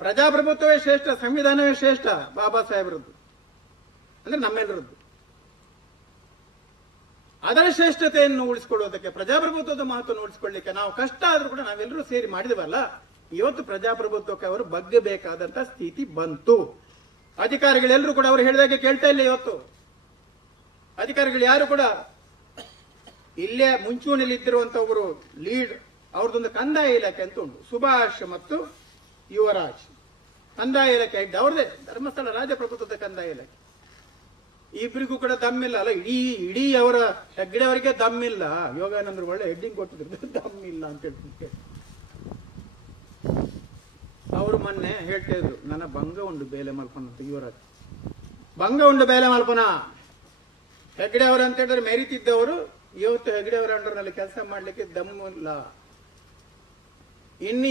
ಪ್ರಜಾಪ್ರಭುತ್ವವೇ ಶ್ರೇಷ್ಠ, ಸಂವಿಧಾನವೇ ಶ್ರೇಷ್ಠ, ಬಾಬಾ ಸಾಹೇಬರದ್ದು ಅಂದ್ರೆ ನಮ್ಮೆಲ್ಲರದ್ದು. ಅದರ ಶ್ರೇಷ್ಠತೆಯನ್ನು ಉಳಿಸಿಕೊಳ್ಳುವುದಕ್ಕೆ, ಪ್ರಜಾಪ್ರಭುತ್ವದ ಮಹತ್ವವನ್ನು ಉಳಿಸಿಕೊಳ್ಳಲಿಕ್ಕೆ ನಾವು ಕಷ್ಟ ಆದ್ರೂ ಕೂಡ ನಾವೆಲ್ಲರೂ ಸೇರಿ ಮಾಡಿದವಲ್ಲ. ಇವತ್ತು ಪ್ರಜಾಪ್ರಭುತ್ವಕ್ಕೆ ಅವರು ಬಗ್ಗಬೇಕಾದಂತ ಸ್ಥಿತಿ ಬಂತು. ಅಧಿಕಾರಿಗಳೆಲ್ಲರೂ ಕೂಡ ಅವರು ಹೇಳಿದಾಗೆ ಕೇಳ್ತಾ ಇಲ್ಲ. ಇವತ್ತು ಅಧಿಕಾರಿಗಳು ಯಾರು ಕೂಡ ಇಲ್ಲೇ ಮುಂಚೂಣಿಯಲ್ಲಿ ಇದ್ದಿರುವಂತವರು ಲೀಡ್, ಅವ್ರದ್ದೊಂದು ಕಂದಾಯ ಇಲಾಖೆ ಅಂತ ಉಂಟು, ಸುಭಾಷ್ ಮತ್ತು ಯುವರಾಜ್ ಕಂದಾಯ ಇಲಾಖೆ ಹೆಡ್ ಅವ್ರದೇ, ಧರ್ಮಸ್ಥಳ ರಾಜಪ್ರಭುತ್ವದ ಕಂದಾಯ ಇಲಾಖೆ. ಇಬ್ಬರಿಗೂ ಕೂಡ ದಮ್ಮಿಲ್ಲ ಅಲ್ಲ, ಇಡೀ ಅವರ ಹೆಗ್ಗಡೆ ಅವರಿಗೆ ದಮ್ಮಿಲ್ಲ. ಯೋಗಾನಂದರು ಒಳ್ಳೆ ಹೆಡ್ಡಿಂಗ್ ಕೊಟ್ಟಿದ್ರು, ದಮ್ಮಿಲ್ಲ ಅಂತ ಹೇಳ್ತಿದ್ದೆ. ಅವರು ಮೊನ್ನೆ ಹೇಳ್ತಾ ಇದ್ರು, ನನ್ನ ಭಂಗ ಉಂಡು ಬೇಲೆ ಮಲ್ಪನ ಅಂತ. ಯುವರಾಜ್ ಭಂಗ ಉಂಡು ಬೇಲೆ ಮಲ್ಪನ. ಹೆಗ್ಗಡೆ ಅವರು ಅಂತ ಹೇಳಿದ್ರೆ ಮೆರಿತಿದ್ದವರು ಇವತ್ತು ಹೆಗ್ಗಡೆ ಅವರ ಅಂಡರ್ನಲ್ಲಿ ಕೆಲಸ ಮಾಡ್ಲಿಕ್ಕೆ ದಮ್ಮಿಲ್ಲ. ಇನ್ನು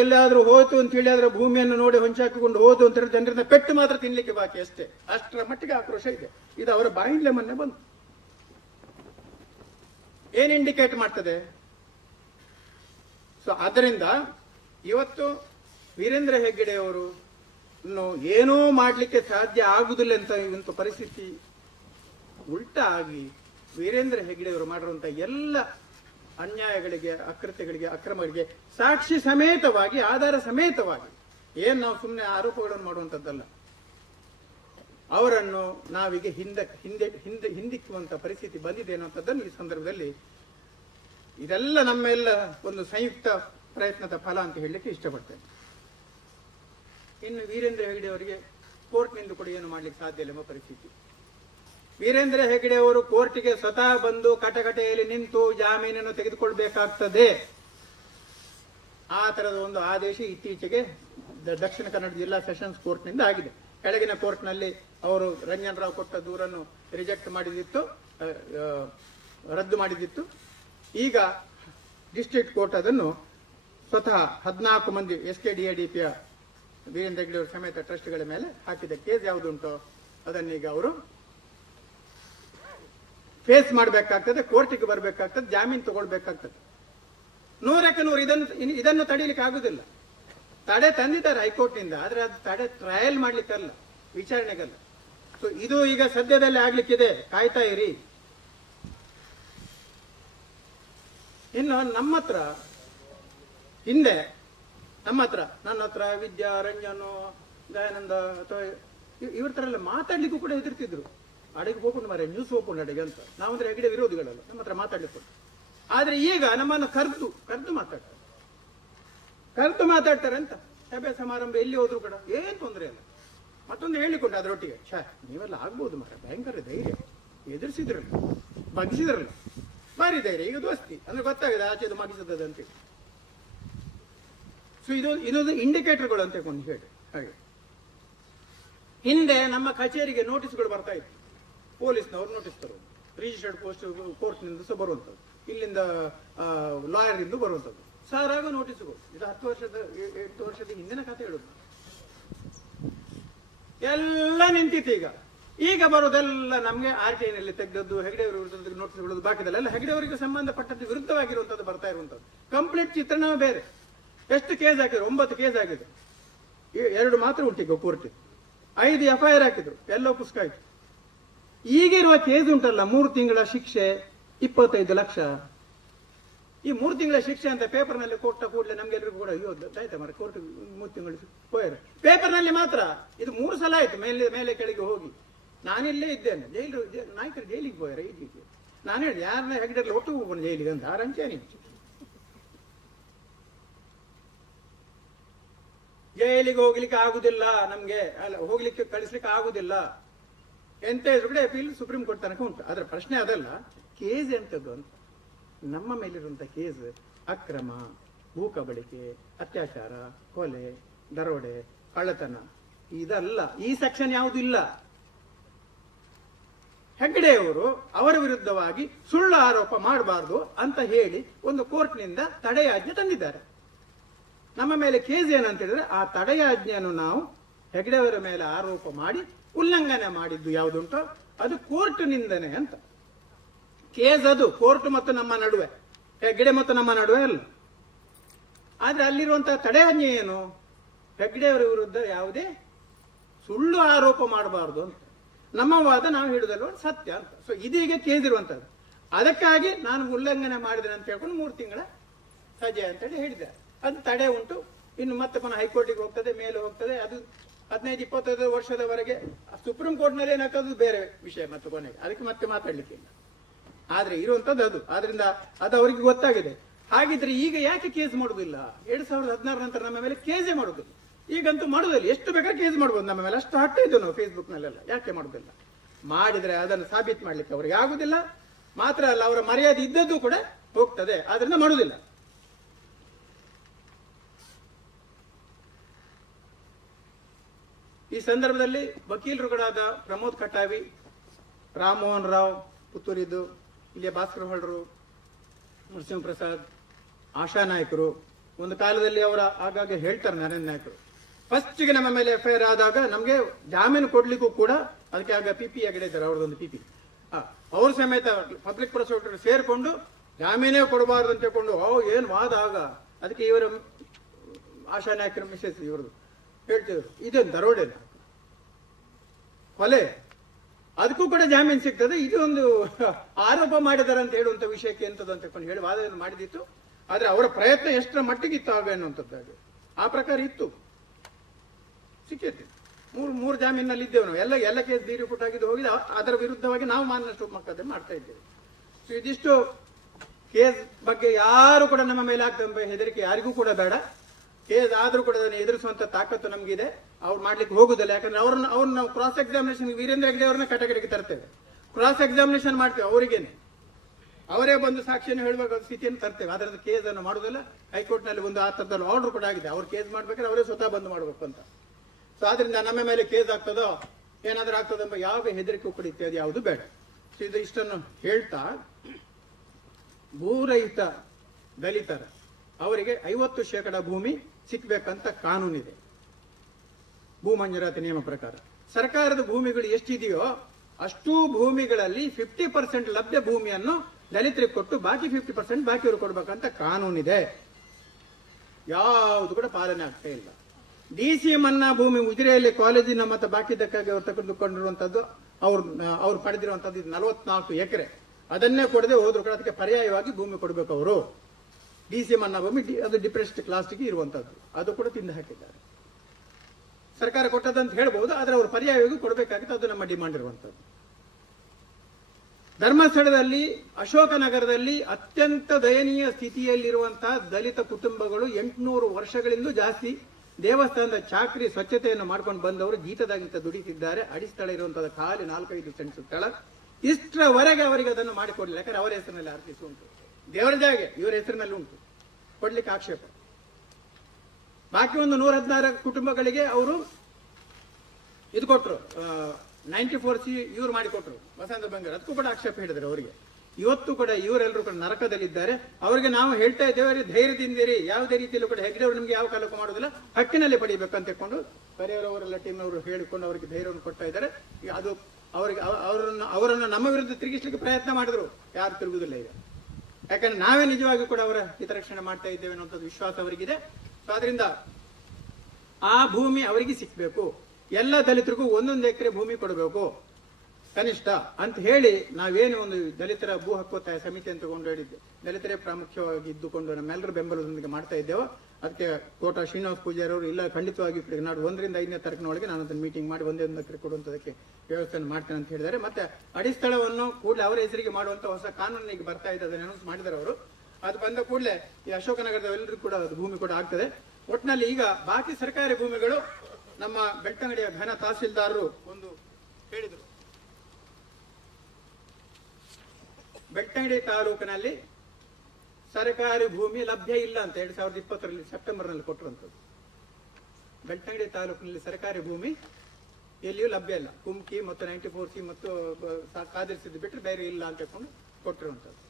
ಎಲ್ಲಾದ್ರೂ ಹೋಯ್ತು ಅಂತ ಹೇಳಿ ಅದರ ಭೂಮಿಯನ್ನು ನೋಡಿ ಹೊಂಚಾಕಿಕೊಂಡು ಹೋದು ಅಂತ ಹೇಳಿ ಜನರಿಂದ ಪೆಟ್ಟು ಮಾತ್ರ ತಿನ್ಲಿಕ್ಕೆ ಬಾಕಿ ಅಷ್ಟೇ. ಅಷ್ಟರ ಮಟ್ಟಿಗೆ ಆಕ್ರೋಶ ಇದೆ. ಇದು ಅವರ ಬಾಯಿಂದಲೇ ಮೊನ್ನೆ ಬಂತು. ಏನ್ ಇಂಡಿಕೇಟ್ ಮಾಡ್ತದೆ? ಸೊ ಅದರಿಂದ ಇವತ್ತು ವೀರೇಂದ್ರ ಹೆಗ್ಗಡೆ ಅವರು ಏನೂ ಮಾಡ್ಲಿಕ್ಕೆ ಸಾಧ್ಯ ಆಗುದಿಲ್ಲ ಅಂತ ಇಂಥ ಪರಿಸ್ಥಿತಿ ಉಲ್ಟಾ ಆಗಿ ವೀರೇಂದ್ರ ಹೆಗ್ಗಡೆ ಅವರು ಮಾಡಿರುವಂತಹ ಎಲ್ಲ ಅನ್ಯಾಯಗಳಿಗೆ, ಅಕೃತ್ಯಗಳಿಗೆ, ಅಕ್ರಮಗಳಿಗೆ ಸಾಕ್ಷಿ ಸಮೇತವಾಗಿ, ಆಧಾರ ಸಮೇತವಾಗಿ, ಏನ್ ನಾವು ಸುಮ್ಮನೆ ಆರೋಪಗಳನ್ನು ಮಾಡುವಂತದ್ದಲ್ಲ, ಅವರನ್ನು ನಾವೀಗ ಹಿಂದಿಕ್ಕುವಂತ ಪರಿಸ್ಥಿತಿ ಬಂದಿದೆ ಅನ್ನುವಂಥದ್ದನ್ನು ಈ ಸಂದರ್ಭದಲ್ಲಿ ಇದೆಲ್ಲ ನಮ್ಮೆಲ್ಲ ಒಂದು ಸಂಯುಕ್ತ ಪ್ರಯತ್ನದ ಫಲ ಅಂತ ಹೇಳಲಿಕ್ಕೆ ಇಷ್ಟಪಡ್ತೇನೆ. ಇನ್ನು ವೀರೇಂದ್ರ ಹೆಗಡೆ ಅವರಿಗೆ ಕೋರ್ಟ್ನಿಂದ ಕೂಡ ಏನು ಮಾಡ್ಲಿಕ್ಕೆ ಸಾಧ್ಯ ಇಲ್ಲ ಎಂಬ ಪರಿಸ್ಥಿತಿ. ವೀರೇಂದ್ರ ಹೆಗಡೆ ಅವರು ಕೋರ್ಟಿಗೆ ಸ್ವತಃ ಬಂದು ಕಟಕಟೆಯಲ್ಲಿ ನಿಂತು ಜಾಮೀನನ್ನು ತೆಗೆದುಕೊಳ್ಬೇಕಾಗ್ತದೆ. ಆ ತರದ ಒಂದು ಆದೇಶ ಇತ್ತೀಚೆಗೆ ದಕ್ಷಿಣ ಕನ್ನಡ ಜಿಲ್ಲಾ ಸೆಷನ್ಸ್ ಕೋರ್ಟ್ನಿಂದ ಆಗಿದೆ. ಕೆಳಗಿನ ಕೋರ್ಟ್ನಲ್ಲಿ ಅವರು ರಂಜನ್ ರಾವ್ ಕೊಟ್ಟ ದೂರನ್ನು ರಿಜೆಕ್ಟ್ ಮಾಡಿದಿತ್ತು, ರದ್ದು ಮಾಡಿದಿತ್ತು. ಈಗ ಡಿಸ್ಟ್ರಿಕ್ಟ್ ಕೋರ್ಟ್ ಅದನ್ನು ಸ್ವತಃ 14 ಮಂದಿ SKDADPಯ ವೀರೇಂದ್ರ ಹೆಗಡೆ ಅವರ ಸಮೇತ ಟ್ರಸ್ಟ್ಗಳ ಮೇಲೆ ಹಾಕಿದ ಕೇಸ್ ಯಾವುದುಂಟೋ ಅದನ್ನೀಗ ಅವರು ಫೇಸ್ ಮಾಡಬೇಕಾಗ್ತದೆ, ಕೋರ್ಟಿಗೆ ಬರಬೇಕಾಗ್ತದೆ, ಜಾಮೀನು ತಗೊಳ್ಬೇಕಾಗ್ತದೆ. 100ಕ್ಕೆ 100 ಇದನ್ನು ತಡೀಲಿಕ್ಕೆ ಆಗುದಿಲ್ಲ. ತಡೆ ತಂದಿದ್ದಾರೆ ಹೈಕೋರ್ಟ್ನಿಂದ, ಆದ್ರೆ ಅದು ತಡೆ ಟ್ರಯಲ್ ಮಾಡ್ಲಿಕ್ಕಲ್ಲ, ವಿಚಾರಣೆಗಲ್ಲ. ಸೊ ಇದು ಈಗ ಸದ್ಯದಲ್ಲಿ ಆಗ್ಲಿಕ್ಕಿದೆ, ಕಾಯ್ತಾ ಇರಿ. ಇನ್ನು ನಮ್ಮ ಹತ್ರ ಹಿಂದೆ ನನ್ನ ಹತ್ರ ವಿದ್ಯಾ, ರಂಜನು, ದಯಾನಂದ ಅಥವಾ ಇವ್ರ ತರ ಎಲ್ಲ ಮಾತಾಡ್ಲಿಕ್ಕೂ ಕೂಡ ಹೆದರ್ತಿದ್ರು. ಅಡಿಗೆ ಹೋಗ್ಕೊಂಡು ಮಾರೆ ನ್ಯೂಸ್ ಹೋಗ್ಕೊಂಡು ಅಡಿಗೆ ಅಂತ. ನಾವಂದ್ರೆ ಹೆಗಡೆ ವಿರೋಧಿಗಳಲ್ಲ, ನಮ್ಮ ಹತ್ರ ಮಾತಾಡ್ಲಿಕ್ಕೆ. ಆದ್ರೆ ಈಗ ನಮ್ಮನ್ನು ಕರೆದು ಮಾತಾಡ್ತಾರೆ ಅಂತ. ಸಭೆ ಸಮಾರಂಭ ಎಲ್ಲಿ ಹೋದ್ರು ಕೂಡ ಏನ್ ತೊಂದರೆ ಇಲ್ಲ. ಮತ್ತೊಂದು ಹೇಳಿಕೊಂಡು ಅದರೊಟ್ಟಿಗೆ ನೀವೆಲ್ಲ ಆಗ್ಬೋದು ಮಾರ, ಭಯಂಕರ ಧೈರ್ಯ, ಎದುರಿಸಿದ್ರಲ್ಲ, ಬಗ್ಗಿಸಿದ್ರಲ್ಲ, ಭಾರಿ ಧೈರ್ಯ, ಈಗ ದೋಸ್ತಿ ಅಂದ್ರೆ ಗೊತ್ತಾಗಿದೆ ಆಚೆದು ಮಗಿಸದಂತೇಳಿ. ಸೊ ಇದೊಂದು ಇಂಡಿಕೇಟರ್ಗಳು ಅಂತ ಹೇಳಿ. ಹಾಗೆ ಹಿಂದೆ ನಮ್ಮ ಕಚೇರಿಗೆ ನೋಟಿಸ್ಗಳು ಬರ್ತಾ ಇತ್ತು, ಪೊಲೀಸ್ನವರು ನೋಟಿಸ್ ತರೋದು, ರಿಜಿಸ್ಟರ್ಡ್ ಪೋಸ್ಟ್ ಕೋರ್ಟ್ನಿಂದ ಸಹ ಬರುವಂಥದ್ದು, ಇಲ್ಲಿಂದ ಲಾಯರ್ ಇಂದ ಬರುವಂಥದ್ದು, ಸಾರಾಗ ನೋಟಿಸ್ಗಳು. ಇದು 8 ವರ್ಷದ ಹಿಂದಿನ ಕಥೆ ಹೇಳುದು. ಎಲ್ಲ ನಿಂತಿತ್ತು. ಈಗ ಬರೋದೆಲ್ಲ ನಮ್ಗೆ RTI ನಲ್ಲಿ ತೆಗೆದದ್ದು, ಹೆಗಡೆ ಅವರ ವಿರುದ್ಧ ನೋಟಿಸ್ಗಳು, ಬಾಕಿದೆಲ್ಲ ಹೆಗಡೆ ಅವರಿಗೆ ಸಂಬಂಧಪಟ್ಟದ್ದು ವಿರುದ್ಧವಾಗಿರುವಂತದ್ದು ಬರ್ತಾ ಇರುವಂತದ್ದು. ಕಂಪ್ಲೀಟ್ ಚಿತ್ರಣ ಬೇರೆ. ಎಷ್ಟು ಕೇಸ್ ಹಾಕಿದ್ರು? 9 ಕೇಸ್ ಆಗಿದೆ. 2 ಮಾತ್ರ ಉಂಟೀಗ ಕೋರ್ಟ್. 5 FIR ಹಾಕಿದ್ರು, ಎಲ್ಲೋ ಪುಸ್ತಕ ಆಯ್ತು. ಈಗಿರುವ ಕೇಸ್ ಉಂಟಲ್ಲ, 3 ತಿಂಗಳ ಶಿಕ್ಷೆ 25 ಲಕ್ಷ. ಈ 3 ತಿಂಗಳ ಶಿಕ್ಷೆ ಅಂತ ಪೇಪರ್ ನಲ್ಲಿ ಕೊಟ್ಟ ಕೂಡಲೇ ನಮ್ಗೆಲ್ರಿಗೂ ಕೂಡ ಅಯ್ಯೋ ಆಯ್ತಾ ಮರ, ಕೋರ್ಟ್ 3 ತಿಂಗಳು ಹೋಯ್ರು. ಪೇಪರ್ ನಲ್ಲಿ ಮಾತ್ರ ಇದು 3 ಸಲ ಆಯ್ತು, ಮೇಲೆ ಕೆಳಗೆ ಹೋಗಿ. ನಾನಿಲ್ಲೇ ಇದ್ದೇನೆ, ನಾಯಕರು ಜೈಲಿಗೆ ಹೋಯ್ರ. ಈಜಿಗೆ ನಾನು ಹೇಳಿದೆ, ಯಾರನ್ನ ಹೆಗಡೆ ಒಟ್ಟು ಹೋಗೋಣ ಜೈಲಿಗೆ ಅಂತ. ಆರಂಚೇನಿ ಜೈಲಿಗೆ ಹೋಗ್ಲಿಕ್ಕೆ ಆಗುದಿಲ್ಲ, ನಮ್ಗೆ ಅಲ್ಲ ಹೋಗ್ಲಿಕ್ಕೆ ಕಳಿಸ್ಲಿಕ್ಕೆ ಆಗುದಿಲ್ಲ. ಎಂತ ಇದ್ರು ಕೂಡ ಅಪೀಲ್ ಸುಪ್ರೀಂ ಕೋರ್ಟ್ ತನಕ ಉಂಟು. ಆದ್ರೆ ಪ್ರಶ್ನೆ ಅದಲ್ಲ, ಕೇಸ್ ಎಂತದ್ದು ಅಂತ. ನಮ್ಮ ಮೇಲಿರುವಂತ ಕೇಸ್ ಅಕ್ರಮ, ಭೂ ಕಬಳಿಕೆ, ಅತ್ಯಾಚಾರ, ಕೊಲೆ, ದರೋಡೆ, ಕಳ್ಳತನ, ಇದಲ್ಲ. ಈ ಸೆಕ್ಷನ್ ಯಾವುದು ಇಲ್ಲ. ಹೆಗ್ಗಡೆಯವರು ಅವರ ವಿರುದ್ಧವಾಗಿ ಸುಳ್ಳು ಆರೋಪ ಮಾಡಬಾರ್ದು ಅಂತ ಹೇಳಿ ಒಂದು ಕೋರ್ಟ್ನಿಂದ ತಡೆಯಾಜ್ಞೆ ತಂದಿದ್ದಾರೆ. ನಮ್ಮ ಮೇಲೆ ಕೇಸ್ ಏನಂತ ಹೇಳಿದ್ರೆ, ಆ ತಡೆಯಾಜ್ಞೆಯನ್ನು ನಾವು ಹೆಗ್ಗಡೆಯವರ ಮೇಲೆ ಆರೋಪ ಮಾಡಿ ಉಲ್ಲಂಘನೆ ಮಾಡಿದ್ದು ಯಾವುದುಂಟೋ ಅದು ಕೋರ್ಟ್ನಿಂದನೇ ಅಂತ. ಕೇಸ್ ಅದು ಕೋರ್ಟ್ ಮತ್ತು ನಮ್ಮ ನಡುವೆ, ಹೆಗ್ಗಡೆ ಮತ್ತು ನಮ್ಮ ನಡುವೆ ಅಲ್ಲ. ಆದ್ರೆ ಅಲ್ಲಿರುವಂತಹ ತಡೆಯಾಜ್ಞೆ ಏನು? ಹೆಗ್ಗಡೆಯವರ ವಿರುದ್ಧ ಯಾವುದೇ ಸುಳ್ಳು ಆರೋಪ ಮಾಡಬಾರದು ಅಂತ. ನಮ್ಮ ವಾದ ನಾವು ಹೇಳುದಲ್ವ ಸತ್ಯ ಅಂತ. ಸೊ ಇದೀಗ ಕೇಸ್ ಇರುವಂತದ್ದು. ಅದಕ್ಕಾಗಿ ನಾನು ಉಲ್ಲಂಘನೆ ಮಾಡಿದ್ದೇನೆ ಅಂತ ಹೇಳ್ಕೊಂಡು 3 ತಿಂಗಳ ಸಜೆ ಅಂತೇಳಿ ಹೇಳಿದೆ. ಅದು ತಡೆ ಉಂಟು. ಇನ್ನು ಮತ್ತೆ ಪುನಃ ಹೈಕೋರ್ಟಿಗೆ ಹೋಗ್ತದೆ, ಮೇಲೆ ಹೋಗ್ತದೆ. ಅದು 15-25 ವರ್ಷದವರೆಗೆ ಸುಪ್ರೀಂ ಕೋರ್ಟ್ ನಲ್ಲಿ ಏನಾಗ್ತದೆ ಬೇರೆ ವಿಷಯ. ಮತ್ತೆ ಕೊನೆಗೆ ಅದಕ್ಕೆ ಮತ್ತೆ ಮಾತಾಡ್ಲಿಕ್ಕಿಲ್ಲ. ಆದ್ರೆ ಇರುವಂತದ್ದು ಅದು. ಆದ್ರಿಂದ ಅದು ಅವರಿಗೆ ಗೊತ್ತಾಗಿದೆ. ಹಾಗಿದ್ರೆ ಈಗ ಯಾಕೆ ಕೇಸ್ ಮಾಡುದಿಲ್ಲ? 2016 ನಂತರ ನಮ್ಮ ಮೇಲೆ ಕೇಸೇ ಮಾಡುದಿಲ್ಲ. ಈಗಂತೂ ಮಾಡುದಿಲ್ಲ, ಎಷ್ಟು ಬೇಕಾದ್ರೆ ಕೇಸ್ ಮಾಡಬಹುದು ನಮ್ಮ ಮೇಲೆ. ಅಷ್ಟು ಹಾಕ್ತಾ ಇದ್ದು ನಾವು ಫೇಸ್ಬುಕ್ ನಲ್ಲೆಲ್ಲ. ಯಾಕೆ ಮಾಡುದಿಲ್ಲ? ಮಾಡಿದ್ರೆ ಅದನ್ನು ಸಾಬೀತು ಮಾಡ್ಲಿಕ್ಕೆ ಅವರಿಗೆ ಆಗುದಿಲ್ಲ. ಮಾತ್ರ ಅಲ್ಲ, ಅವರ ಮರ್ಯಾದೆ ಇದ್ದದ್ದು ಕೂಡ ಹೋಗ್ತದೆ. ಆದ್ರಿಂದ ಮಾಡುದಿಲ್ಲ. ಈ ಸಂದರ್ಭದಲ್ಲಿ ವಕೀಲರುಗಳಾದ ಪ್ರಮೋದ್ ಕಟಾವಿ, ರಾಮಮೋಹನ್ ರಾವ್ ಪುತ್ತೂರಿದ್ದು, ಇಲ್ಲಿಯ ಭಾಸ್ಕರ್ ಹೊಳ್ರು, ನರಸಿಂಹ ಪ್ರಸಾದ್, ಆಶಾ ನಾಯಕರು, ಒಂದು ಕಾಲದಲ್ಲಿ ಅವರ ಆಗಾಗ ಹೇಳ್ತಾರೆ ನರೇಂದ್ರ ನಾಯಕರು, ಫಸ್ಟ್ಗೆ ನಮ್ಮ ಮೇಲೆ FIR ಆದಾಗ ನಮಗೆ ಜಾಮೀನು ಕೊಡ್ಲಿಕ್ಕೂ ಕೂಡ ಅದಕ್ಕೆ ಆಗ PP ಹೆಗಡೆ ಇದ್ದಾರೆ, ಅವ್ರದೊಂದು PP, ಅವ್ರ ಸಮೇತ ಪಬ್ಲಿಕ್ ಪ್ರಾಸಿಕ್ಯೂಟರ್ ಸೇರ್ಕೊಂಡು ಜಾಮೀನೇ ಕೊಡಬಾರ್ದು ಅಂತ ಹೇಳ್ಕೊಂಡು ಏನ್ ವಾದ ಆಗ. ಅದಕ್ಕೆ ಇವರ ಆಶಾ ನಾಯಕರ ಮಿಸೆಸ್ ಇವ್ರದ್ದು ಹೇಳ್ತಿದ್ರು, ಇದೇನು ದರೋಡೆ, ಕೊಲೆ, ಅದಕ್ಕೂ ಕೂಡ ಜಾಮೀನು ಸಿಗ್ತದೆ, ಇದು ಒಂದು ಆರೋಪ ಮಾಡಿದಾರೆ ಅಂತ ಹೇಳುವಂತ ವಿಷಯಕ್ಕೆ ಎಂತದ್ದು ಅಂತ ಹೇಳಿ ವಾದವನ್ನು ಮಾಡಿದಿತ್ತು. ಆದ್ರೆ ಅವರ ಪ್ರಯತ್ನ ಎಷ್ಟರ ಮಟ್ಟಿಗಿತ್ತು ಆಗ ಅನ್ನುವಂಥದ್ದಾಗಿ ಆ ಪ್ರಕಾರ ಇತ್ತು, ಸಿಕ್ಕಿತ್ತು. ಮೂರು ಜಾಮೀನಲ್ಲಿ ಇದ್ದೇವೆ ನಾವು. ಎಲ್ಲ ಕೇಸ್ ರಿಪೋರ್ಟ್ ಆಗಿದ್ದು ಹೋಗಿದೆ. ಅದರ ವಿರುದ್ಧವಾಗಿ ನಾವು ಮಾನನಷ್ಟ ಮೊಕದ್ದಮೆ ಮಾಡ್ತಾ ಇದ್ದೇವೆ. ಸೊ ಇದಿಷ್ಟು ಕೇಸ್ ಬಗ್ಗೆ ಯಾರು ಕೂಡ ನಮ್ಮ ಮೇಲೆ ಆಗ್ತದೆ ಹೆದರಿಕೆ ಯಾರಿಗೂ ಕೂಡ ಬೇಡ. ಕೇಸ್ ಆದ್ರೂ ಕೂಡ ಅದನ್ನು ಎದುರಿಸುವಂತ ತಾಕತ್ತು ನಮಗಿದೆ. ಅವ್ರು ಮಾಡ್ಲಿಕ್ಕೆ ಹೋಗುದಿಲ್ಲ. ಯಾಕಂದ್ರೆ ಅವ್ರನ್ನ ನಾವು ಕ್ರಾಸ್ ಎಕ್ಸಾಮಿನೇಷನ್ ವೀರೇಂದ್ರ ಹೆಗ್ಡೆ ಅವ್ರನ್ನ ಕಟಕಡೆಗೆ ತರ್ತೇವೆ, ಕ್ರಾಸ್ ಎಕ್ಸಾಮಿನೇಷನ್ ಮಾಡ್ತೇವೆ, ಅವರಿಗೇನೆ ಅವರೇ ಬಂದು ಸಾಕ್ಷಿಯನ್ನು ಹೇಳುವಾಗ ಸ್ಥಿತಿಯನ್ನು ತರ್ತೇವೆ. ಅದರ ಕೇಸ್ ಅನ್ನು ಮಾಡುವುದಿಲ್ಲ. ಹೈಕೋರ್ಟ್ ನಲ್ಲಿ ಒಂದು ಆ ತರದಲ್ಲಿ ಆರ್ಡರ್ ಕೂಡ ಆಗಿದೆ, ಅವ್ರು ಕೇಸ್ ಮಾಡ್ಬೇಕಾದ್ರೆ ಅವರೇ ಸ್ವತಃ ಬಂದು ಮಾಡಬೇಕು ಅಂತ. ಸೊ ಆದ್ರಿಂದ ನಮ್ಮ ಮೇಲೆ ಕೇಸ್ ಆಗ್ತದೋ ಏನಾದ್ರೂ ಆಗ್ತದೋ ಎಂಬ ಯಾವ ಹೆದರಿಕೆ ಕೂಡ ಇತ್ಯಾದಿ ಯಾವುದು ಬೇಡ. ಸೊ ಇದು ಇಷ್ಟನ್ನು ಹೇಳ್ತಾ, ಭೂರಹಿತ ದಲಿತರ ಅವರಿಗೆ 50% ಭೂಮಿ ಸಿಕ್ಬೇಕಂತ ಕಾನೂನಿದೆ. ಭೂ ಮಂಜೂರಾತಿ ನಿಯಮ ಪ್ರಕಾರ ಸರ್ಕಾರದ ಭೂಮಿಗಳು ಎಷ್ಟಿದೆಯೋ ಅಷ್ಟೂ ಭೂಮಿಗಳಲ್ಲಿ 50% ಲಭ್ಯ ಭೂಮಿಯನ್ನು ದಲಿತರಿಗೆ ಕೊಟ್ಟು ಬಾಕಿ 50% ಬಾಕಿಯವರು ಕೊಡ್ಬೇಕಂತ ಕಾನೂನಿದೆ. ಯಾವುದು ಕೂಡ ಪಾಲನೆ ಆಗ್ತಾ ಇಲ್ಲ. DCM ಅನ್ನ ಭೂಮಿ ಉಜಿರೆಯಲ್ಲಿ ಕಾಲೇಜಿನ ಮತ್ತು ಬಾಕಿದಕ್ಕಾಗಿ ಅವರು ತೆಗೆದುಕೊಂಡಿರುವಂತದ್ದು ಅವ್ರು ಪಡೆದಿರುವಂತದ್ದು 44 ಎಕರೆ. ಅದನ್ನೇ ಕೊಡದೆ ಹೋದ್ರು ಕೂಡ ಅದಕ್ಕೆ ಪರ್ಯಾಯವಾಗಿ ಭೂಮಿ ಕೊಡಬೇಕು ಅವರು. DCM ಅನ್ನ ಭೂಮಿ ಅದು ಡಿಪ್ರೆಸ್ಡ್ ಕ್ಲಾಸ್ಗೆ ಇರುವಂತದ್ದು, ಅದು ಕೂಡ ತಿಂದು ಹಾಕಿದ್ದಾರೆ. ಸರ್ಕಾರ ಕೊಟ್ಟದಂತ ಹೇಳ್ಬಹುದು, ಆದ್ರೆ ಅವರು ಪರ್ಯಾಯವಾಗಿ ಕೊಡಬೇಕಾಗಿತ್ತು. ಅದು ನಮ್ಮ ಡಿಮಾಂಡ್ ಇರುವಂತದ್ದು. ಧರ್ಮಸ್ಥಳದಲ್ಲಿ, ಅಶೋಕನಗರದಲ್ಲಿ ಅತ್ಯಂತ ದಯನೀಯ ಸ್ಥಿತಿಯಲ್ಲಿರುವಂತಹ ದಲಿತ ಕುಟುಂಬಗಳು 800 ವರ್ಷಗಳಿಂದ ಜಾಸ್ತಿ ದೇವಸ್ಥಾನದ ಚಾಕ್ರಿ ಸ್ವಚ್ಛತೆಯನ್ನು ಮಾಡ್ಕೊಂಡು ಬಂದವರು ಜೀತದಾಗಿಂತ ದುಡಿತಿದ್ದಾರೆ. ಅಡಿಸ್ಥಳ ಇರುವಂತಹ ಖಾಲಿ 4-5 ಸೆಂಟ್ ಸ್ಥಳ. ಇಷ್ಟರವರೆಗೆ ಅವರಿಗೆ ಅದನ್ನು ಮಾಡಿಕೊಡ್ಲಿಲ್ಲ. ಯಾಕಂದ್ರೆ ಅವರ ಹೆಸರಿನಲ್ಲಿ ಆರ್ಟಿಸಿ ಉಂಟು, ದೇವರ ಜಾಗೆ ಇವರ ಹೆಸರಿನಲ್ಲಿ ಉಂಟು, ಕೊಡ್ಲಿಕ್ಕೆ ಆಕ್ಷೇಪ. ಬಾಕಿ ಒಂದು 116 ಕುಟುಂಬಗಳಿಗೆ ಅವರು ಇದು ಕೊಟ್ಟರು, 94C ಇವ್ರು ಮಾಡಿಕೊಟ್ರು ವಸಂತ ಬಂಗಾರ. ಅದಕ್ಕೂ ಕೂಡ ಆಕ್ಷೇಪ ಹೇಳಿದ್ರು ಅವರಿಗೆ. ಇವತ್ತು ಕೂಡ ಇವರೆಲ್ಲರೂ ಕೂಡ ನರಕದಲ್ಲಿದ್ದಾರೆ. ಅವರಿಗೆ ನಾವು ಹೇಳ್ತಾ ಇದ್ದೇವೆ, ಧೈರ್ಯದಿಂದಿರಿ, ಯಾವುದೇ ರೀತಿಯಲ್ಲೂ ಕೂಡ ಹೆಗ್ಡೆ ಅವರು ನಿಮ್ಗೆ ಯಾವ ಕಾಲಕ್ಕೂ ಮಾಡೋದಿಲ್ಲ, ಹಕ್ಕಿನಲ್ಲಿ ಪಡಿಬೇಕಂತ ಕೊಂಡು ಪರಿಹಾರವರೆಲ್ಲ ಟೀಮ್ನವರು ಹೇಳಿಕೊಂಡು ಅವರಿಗೆ ಧೈರ್ಯವನ್ನು ಕೊಡ್ತಾ ಇದ್ದಾರೆ. ಅದು ಅವರಿಗೆ ಅವರನ್ನು ನಮ್ಮ ವಿರುದ್ಧ ತಿರುಗಿಸ್ಲಿಕ್ಕೆ ಪ್ರಯತ್ನ ಮಾಡಿದ್ರು, ಯಾರು ತಿರುಗುದಿಲ್ಲ ಈಗ. ಯಾಕಂದ್ರೆ ನಾವೇ ನಿಜವಾಗಿ ಕೂಡ ಅವರ ಹಿತರಕ್ಷಣೆ ಮಾಡ್ತಾ ಇದ್ದೇವೆ ಅನ್ನೋಂಥದ್ದು ವಿಶ್ವಾಸ ಅವರಿಗಿದೆ. ಆದ್ರಿಂದ ಆ ಭೂಮಿ ಅವರಿಗೆ ಸಿಕ್ಬೇಕು. ಎಲ್ಲ ದಲಿತರಿಗೂ 1 ಎಕರೆ ಭೂಮಿ ಕೊಡಬೇಕು ಕನಿಷ್ಠ ಅಂತ ಹೇಳಿ ನಾವೇನು ಒಂದು ದಲಿತರ ಭೂ ಹಕ್ಕೊತ್ತಾಯ ಸಮಿತಿ ಅಂತ ಕೊಂಡು ಹೇಳಿದ್ದೆ, ದಲಿತರೇ ಪ್ರಾಮುಖ್ಯವಾಗಿ ಇದ್ದುಕೊಂಡು ನಮ್ಮೆಲ್ಲರ ಬೆಂಬಲದೊಂದಿಗೆ ಮಾಡ್ತಾ ಇದ್ದೇವೆ. ಅದಕ್ಕೆ ಕೋಟ ಶ್ರೀನಿವಾಸ ಪೂಜಾರಿ ಅವರು ಇಲ್ಲ, ಖಂಡಿತವಾಗಿ ನಾಡು 1 ರಿಂದ 5ನೇ ತಾರೀಕಿನೊಳಗೆ ನಾನು ಅದನ್ನು ಮೀಟಿಂಗ್ ಮಾಡಿ 1 ಎಕರೆ ಕೊಡುವಂತದಕ್ಕೆ ವ್ಯವಸ್ಥೆಯನ್ನು ಮಾಡ್ತೇನೆ ಅಂತ ಹೇಳಿದ್ದಾರೆ. ಮತ್ತೆ ಅಡಿಸ್ಥಳವನ್ನು ಕೂಡಲೇ ಅವರ ಹೆಸರಿಗೆ ಮಾಡುವಂತ ಹೊಸ ಕಾನೂನು ಈಗ ಬರ್ತಾ ಇದೆ, ಅದನ್ನು ಅನೌನ್ಸ್ ಮಾಡಿದ್ದಾರೆ ಅವರು. ಅದು ಬಂದ ಕೂಡಲೇ ಈ ಅಶೋಕನಗರದ ಎಲ್ಲರಿಗೂ ಕೂಡ ಅದು ಭೂಮಿ ಕೂಡ ಆಗ್ತದೆ. ಒಟ್ಟಿನಲ್ಲಿ ಈಗ ಬಾಕಿ ಸರ್ಕಾರಿ ಭೂಮಿಗಳು ನಮ್ಮ ಬೆಳ್ತಂಗಡಿಯ ಘನ ತಹಸೀಲ್ದಾರರು ಒಂದು ಹೇಳಿದರು, ಬೆಳ್ತಂಗಡಿ ತಾಲೂಕಿನಲ್ಲಿ ಸರ್ಕಾರಿ ಭೂಮಿ ಲಭ್ಯ ಇಲ್ಲ ಅಂತ 2020 ಸೆಪ್ಟೆಂಬರ್ನಲ್ಲಿ ಕೊಟ್ಟಿರುವಂತದ್ದು. ಬೆಳ್ತಂಗಡಿ ತಾಲೂಕಿನಲ್ಲಿ ಸರ್ಕಾರಿ ಭೂಮಿ ಎಲ್ಲಿಯೂ ಲಭ್ಯ ಇಲ್ಲ. ಕುಮ್ಕಿ ಮತ್ತು 94C ಮತ್ತು ಕಾದಿರಿಸಿದ್ದು ಬಿಟ್ಟರೆ ಬೇರೆ ಇಲ್ಲ ಅಂತ ಕೊಂಡು ಕೊಟ್ಟಿರುವಂತದ್ದು.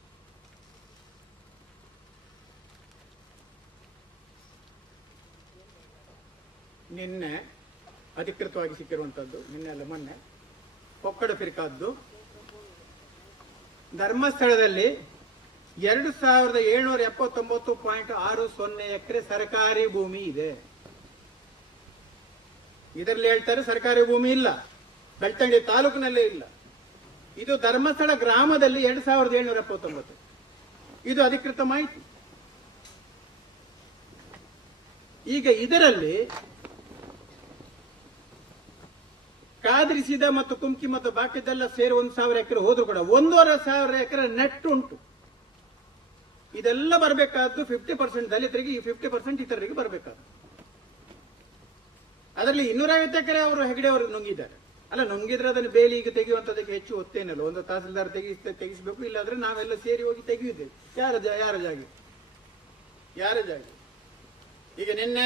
ನಿನ್ನೆ ಅಧಿಕೃತವಾಗಿ ಸಿಕ್ಕಿರುವಂತದ್ದು, ನಿನ್ನೆ ಅಲ್ಲ ಮೊನ್ನೆ, ಕೊಕ್ಕಡ ಫಿರ್ಕಾದ್ದು ಧರ್ಮಸ್ಥಳದಲ್ಲಿ 2779.60 ಎಕರೆ ಸರ್ಕಾರಿ ಭೂಮಿ ಇದೆ. ಇದರಲ್ಲಿ ಹೇಳ್ತಾರೆ ಸರ್ಕಾರಿ ಭೂಮಿ ಇಲ್ಲ, ಬೆಳ್ತಂಗಡಿ ತಾಲೂಕಿನಲ್ಲೇ ಇಲ್ಲ. ಇದು ಧರ್ಮಸ್ಥಳ ಗ್ರಾಮದಲ್ಲಿ 2779. ಇದು ಅಧಿಕೃತ ಮಾಹಿತಿ. ಈಗ ಇದರಲ್ಲಿ ಕಾದಿರಿಸಿದ ಮತ್ತು ಕುಮ್ಕಿ ಮತ್ತು ಬಾಕಿದೆಲ್ಲ ಸೇರಿ 1,000 ಎಕರೆ ಹೋದ್ರು ಕೂಡ 1,500 ಎಕರೆ ನೆಟ್ ಉಂಟು. ಇದೆಲ್ಲ ಬರಬೇಕಾದ್ದು 50% ದಲಿತರಿಗೆ, ಈ 50% ಇತರರಿಗೆ ಬರಬೇಕಾದ್ದು. ಅದರಲ್ಲಿ 250 ಎಕರೆ ಅವರು ಹೆಗ್ಡೆ ಅವರು ನುಂಗಿದ್ದಾರೆ. ಅಲ್ಲ, ನುಂಗಿದ್ರೆ ಅದನ್ನು ಬೇಲಿಗೆ ತೆಗೆಯುವಂತದಕ್ಕೆ ಹೆಚ್ಚು ಒತ್ತೇನಲ್ಲ. ಒಂದು ತಹಸೀಲ್ದಾರ್ ತೆಗಿಸಬೇಕು, ಇಲ್ಲಾದ್ರೆ ನಾವೆಲ್ಲ ಸೇರಿ ಹೋಗಿ ತೆಗೆಯುತ್ತೇವೆ. ಯಾರ ಜಾಗ. ಈಗ ನಿನ್ನೆ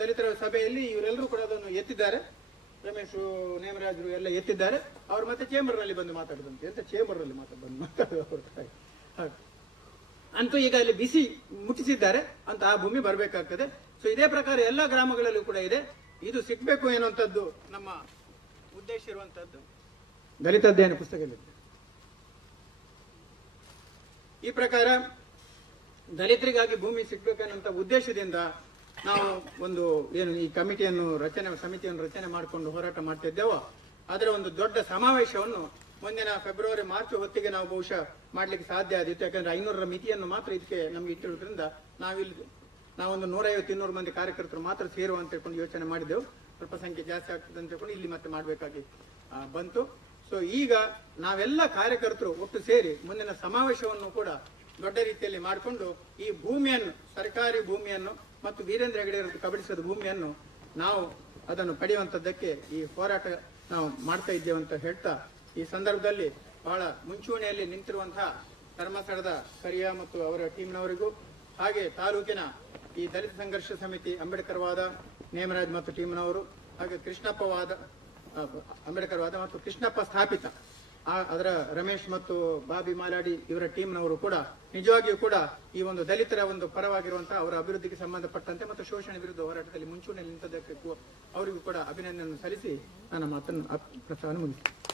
ದಲಿತರ ಸಭೆಯಲ್ಲಿ ಇವರೆಲ್ಲರೂ ಕೂಡ ಅದನ್ನು ಎತ್ತಿದ್ದಾರೆ. ರಮೇಶ್, ನೇಮರಾಜರು ಎಲ್ಲ ಎತ್ತಿದ್ದಾರೆ. ಅವರು ಮತ್ತೆ ಚೇಂಬರ್ ನಲ್ಲಿ ಬಂದು ಮಾತಾಡುದಂತೆ. ಎಂತ ಚೇಂಬರ್ ನಲ್ಲಿ ಮಾತಾಡುವ ಅಂತೂ ಈಗ ಅಲ್ಲಿ ಬಿಸಿ ಮುಟ್ಟಿಸಿದ್ದಾರೆ ಅಂತ ಆ ಭೂಮಿ ಬರಬೇಕಾಗ್ತದೆ. ಸೊ ಇದೇ ಪ್ರಕಾರ ಎಲ್ಲ ಗ್ರಾಮಗಳಲ್ಲೂ ಕೂಡ ಇದೆ. ಇದು ಸಿಗ್ಬೇಕು ಎನ್ನುವಂಥದ್ದು ನಮ್ಮ ಉದ್ದೇಶ ಇರುವಂತಹದ್ದು. ದಲಿತ ಅಧ್ಯಯನ ಪುಸ್ತಕದಲ್ಲಿದೆ. ಈ ಪ್ರಕಾರ ದಲಿತರಿಗಾಗಿ ಭೂಮಿ ಸಿಗ್ಬೇಕನ್ನುವಂತ ಉದ್ದೇಶದಿಂದ ನಾವು ಒಂದು ಏನು ಈ ಸಮಿತಿಯನ್ನು ರಚನೆ ಮಾಡಿಕೊಂಡು ಹೋರಾಟ ಮಾಡ್ತಾ ಇದ್ದೇವೋ, ಅದರ ಒಂದು ದೊಡ್ಡ ಸಮಾವೇಶವನ್ನು ಮುಂದಿನ ಫೆಬ್ರವರಿ ಮಾರ್ಚ್ ಹೊತ್ತಿಗೆ ನಾವು ಬಹುಶಃ ಮಾಡ್ಲಿಕ್ಕೆ ಸಾಧ್ಯ ಆದಿತ್ತು. ಯಾಕಂದ್ರೆ 500ರ ಮಿತಿಯನ್ನು ಮಾತ್ರ ಇದಕ್ಕೆ ನಮ್ಗೆ ಇಟ್ಟಿರೋದ್ರಿಂದ ನಾವೊಂದು 150-200 ಮಂದಿ ಕಾರ್ಯಕರ್ತರು ಮಾತ್ರ ಸೇರುವ ಅಂತ ಹೇಳ್ಕೊಂಡು ಯೋಚನೆ ಮಾಡಿದ್ದೆವು. ಸ್ವಲ್ಪ ಸಂಖ್ಯೆ ಜಾಸ್ತಿ ಆಗ್ತದೆ ಅಂತ ಹೇಳ್ಕೊಂಡು ಇಲ್ಲಿ ಮತ್ತೆ ಮಾಡಬೇಕಾಗಿ ಬಂತು. ಸೊ ಈಗ ನಾವೆಲ್ಲ ಕಾರ್ಯಕರ್ತರು ಒಟ್ಟು ಸೇರಿ ಮುಂದಿನ ಸಮಾವೇಶವನ್ನು ಕೂಡ ದೊಡ್ಡ ರೀತಿಯಲ್ಲಿ ಮಾಡಿಕೊಂಡು ಈ ಭೂಮಿಯನ್ನು, ಸರ್ಕಾರಿ ಭೂಮಿಯನ್ನು ಮತ್ತು ವೀರೇಂದ್ರ ಹೆಗಡೆ ಕಬಳಿಸಿದ ಭೂಮಿಯನ್ನು ನಾವು ಅದನ್ನು ಪಡೆಯುವಂತದ್ದಕ್ಕೆ ಈ ಹೋರಾಟ ನಾವು ಮಾಡ್ತಾ ಇದ್ದೇವೆ ಅಂತ ಹೇಳ್ತಾ, ಈ ಸಂದರ್ಭದಲ್ಲಿ ಬಹಳ ಮುಂಚೂಣಿಯಲ್ಲಿ ನಿಂತಿರುವಂತಹ ಧರ್ಮಸ್ಥಳದ ಕರಿಯ ಮತ್ತು ಅವರ ಟೀಮ್ನವರಿಗೂ, ಹಾಗೆ ತಾಲೂಕಿನ ಈ ದಲಿತ ಸಂಘರ್ಷ ಸಮಿತಿ ಅಂಬೇಡ್ಕರ್ ವಾದ ನೇಮರಾಜ್ ಮತ್ತು ಟೀಮ್ನವರು, ಹಾಗೆ ಕೃಷ್ಣಪ್ಪ ವಾದ ಅಂಬೇಡ್ಕರ್ ವಾದ ಮತ್ತು ಕೃಷ್ಣಪ್ಪ ಸ್ಥಾಪಿತ ಅದರ ರಮೇಶ್ ಮತ್ತು ಬಾಬಿ ಮಾಲಾಡಿ ಇವರ ಟೀಮ್ನವರು ಕೂಡ ನಿಜವಾಗಿಯೂ ಕೂಡ ಈ ಒಂದು ದಲಿತರ ಒಂದು ಪರವಾಗಿರುವಂತಹ ಅವರ ಅಭಿವೃದ್ಧಿಗೆ ಸಂಬಂಧಪಟ್ಟಂತೆ ಮತ್ತು ಶೋಷಣೆ ವಿರುದ್ಧ ಹೋರಾಟದಲ್ಲಿ ಮುಂಚೂಣಿಯಲ್ಲಿ ನಿಂತದ್ದಕ್ಕೆ ಅವರಿಗೂ ಕೂಡ ಅಭಿನಂದನೆ ಸಲ್ಲಿಸಿ ನನ್ನ ಮಾತನ್ನು ಪ್ರಸ್ತಾವನೆ ಮುಗಿಸ್ತೇನೆ.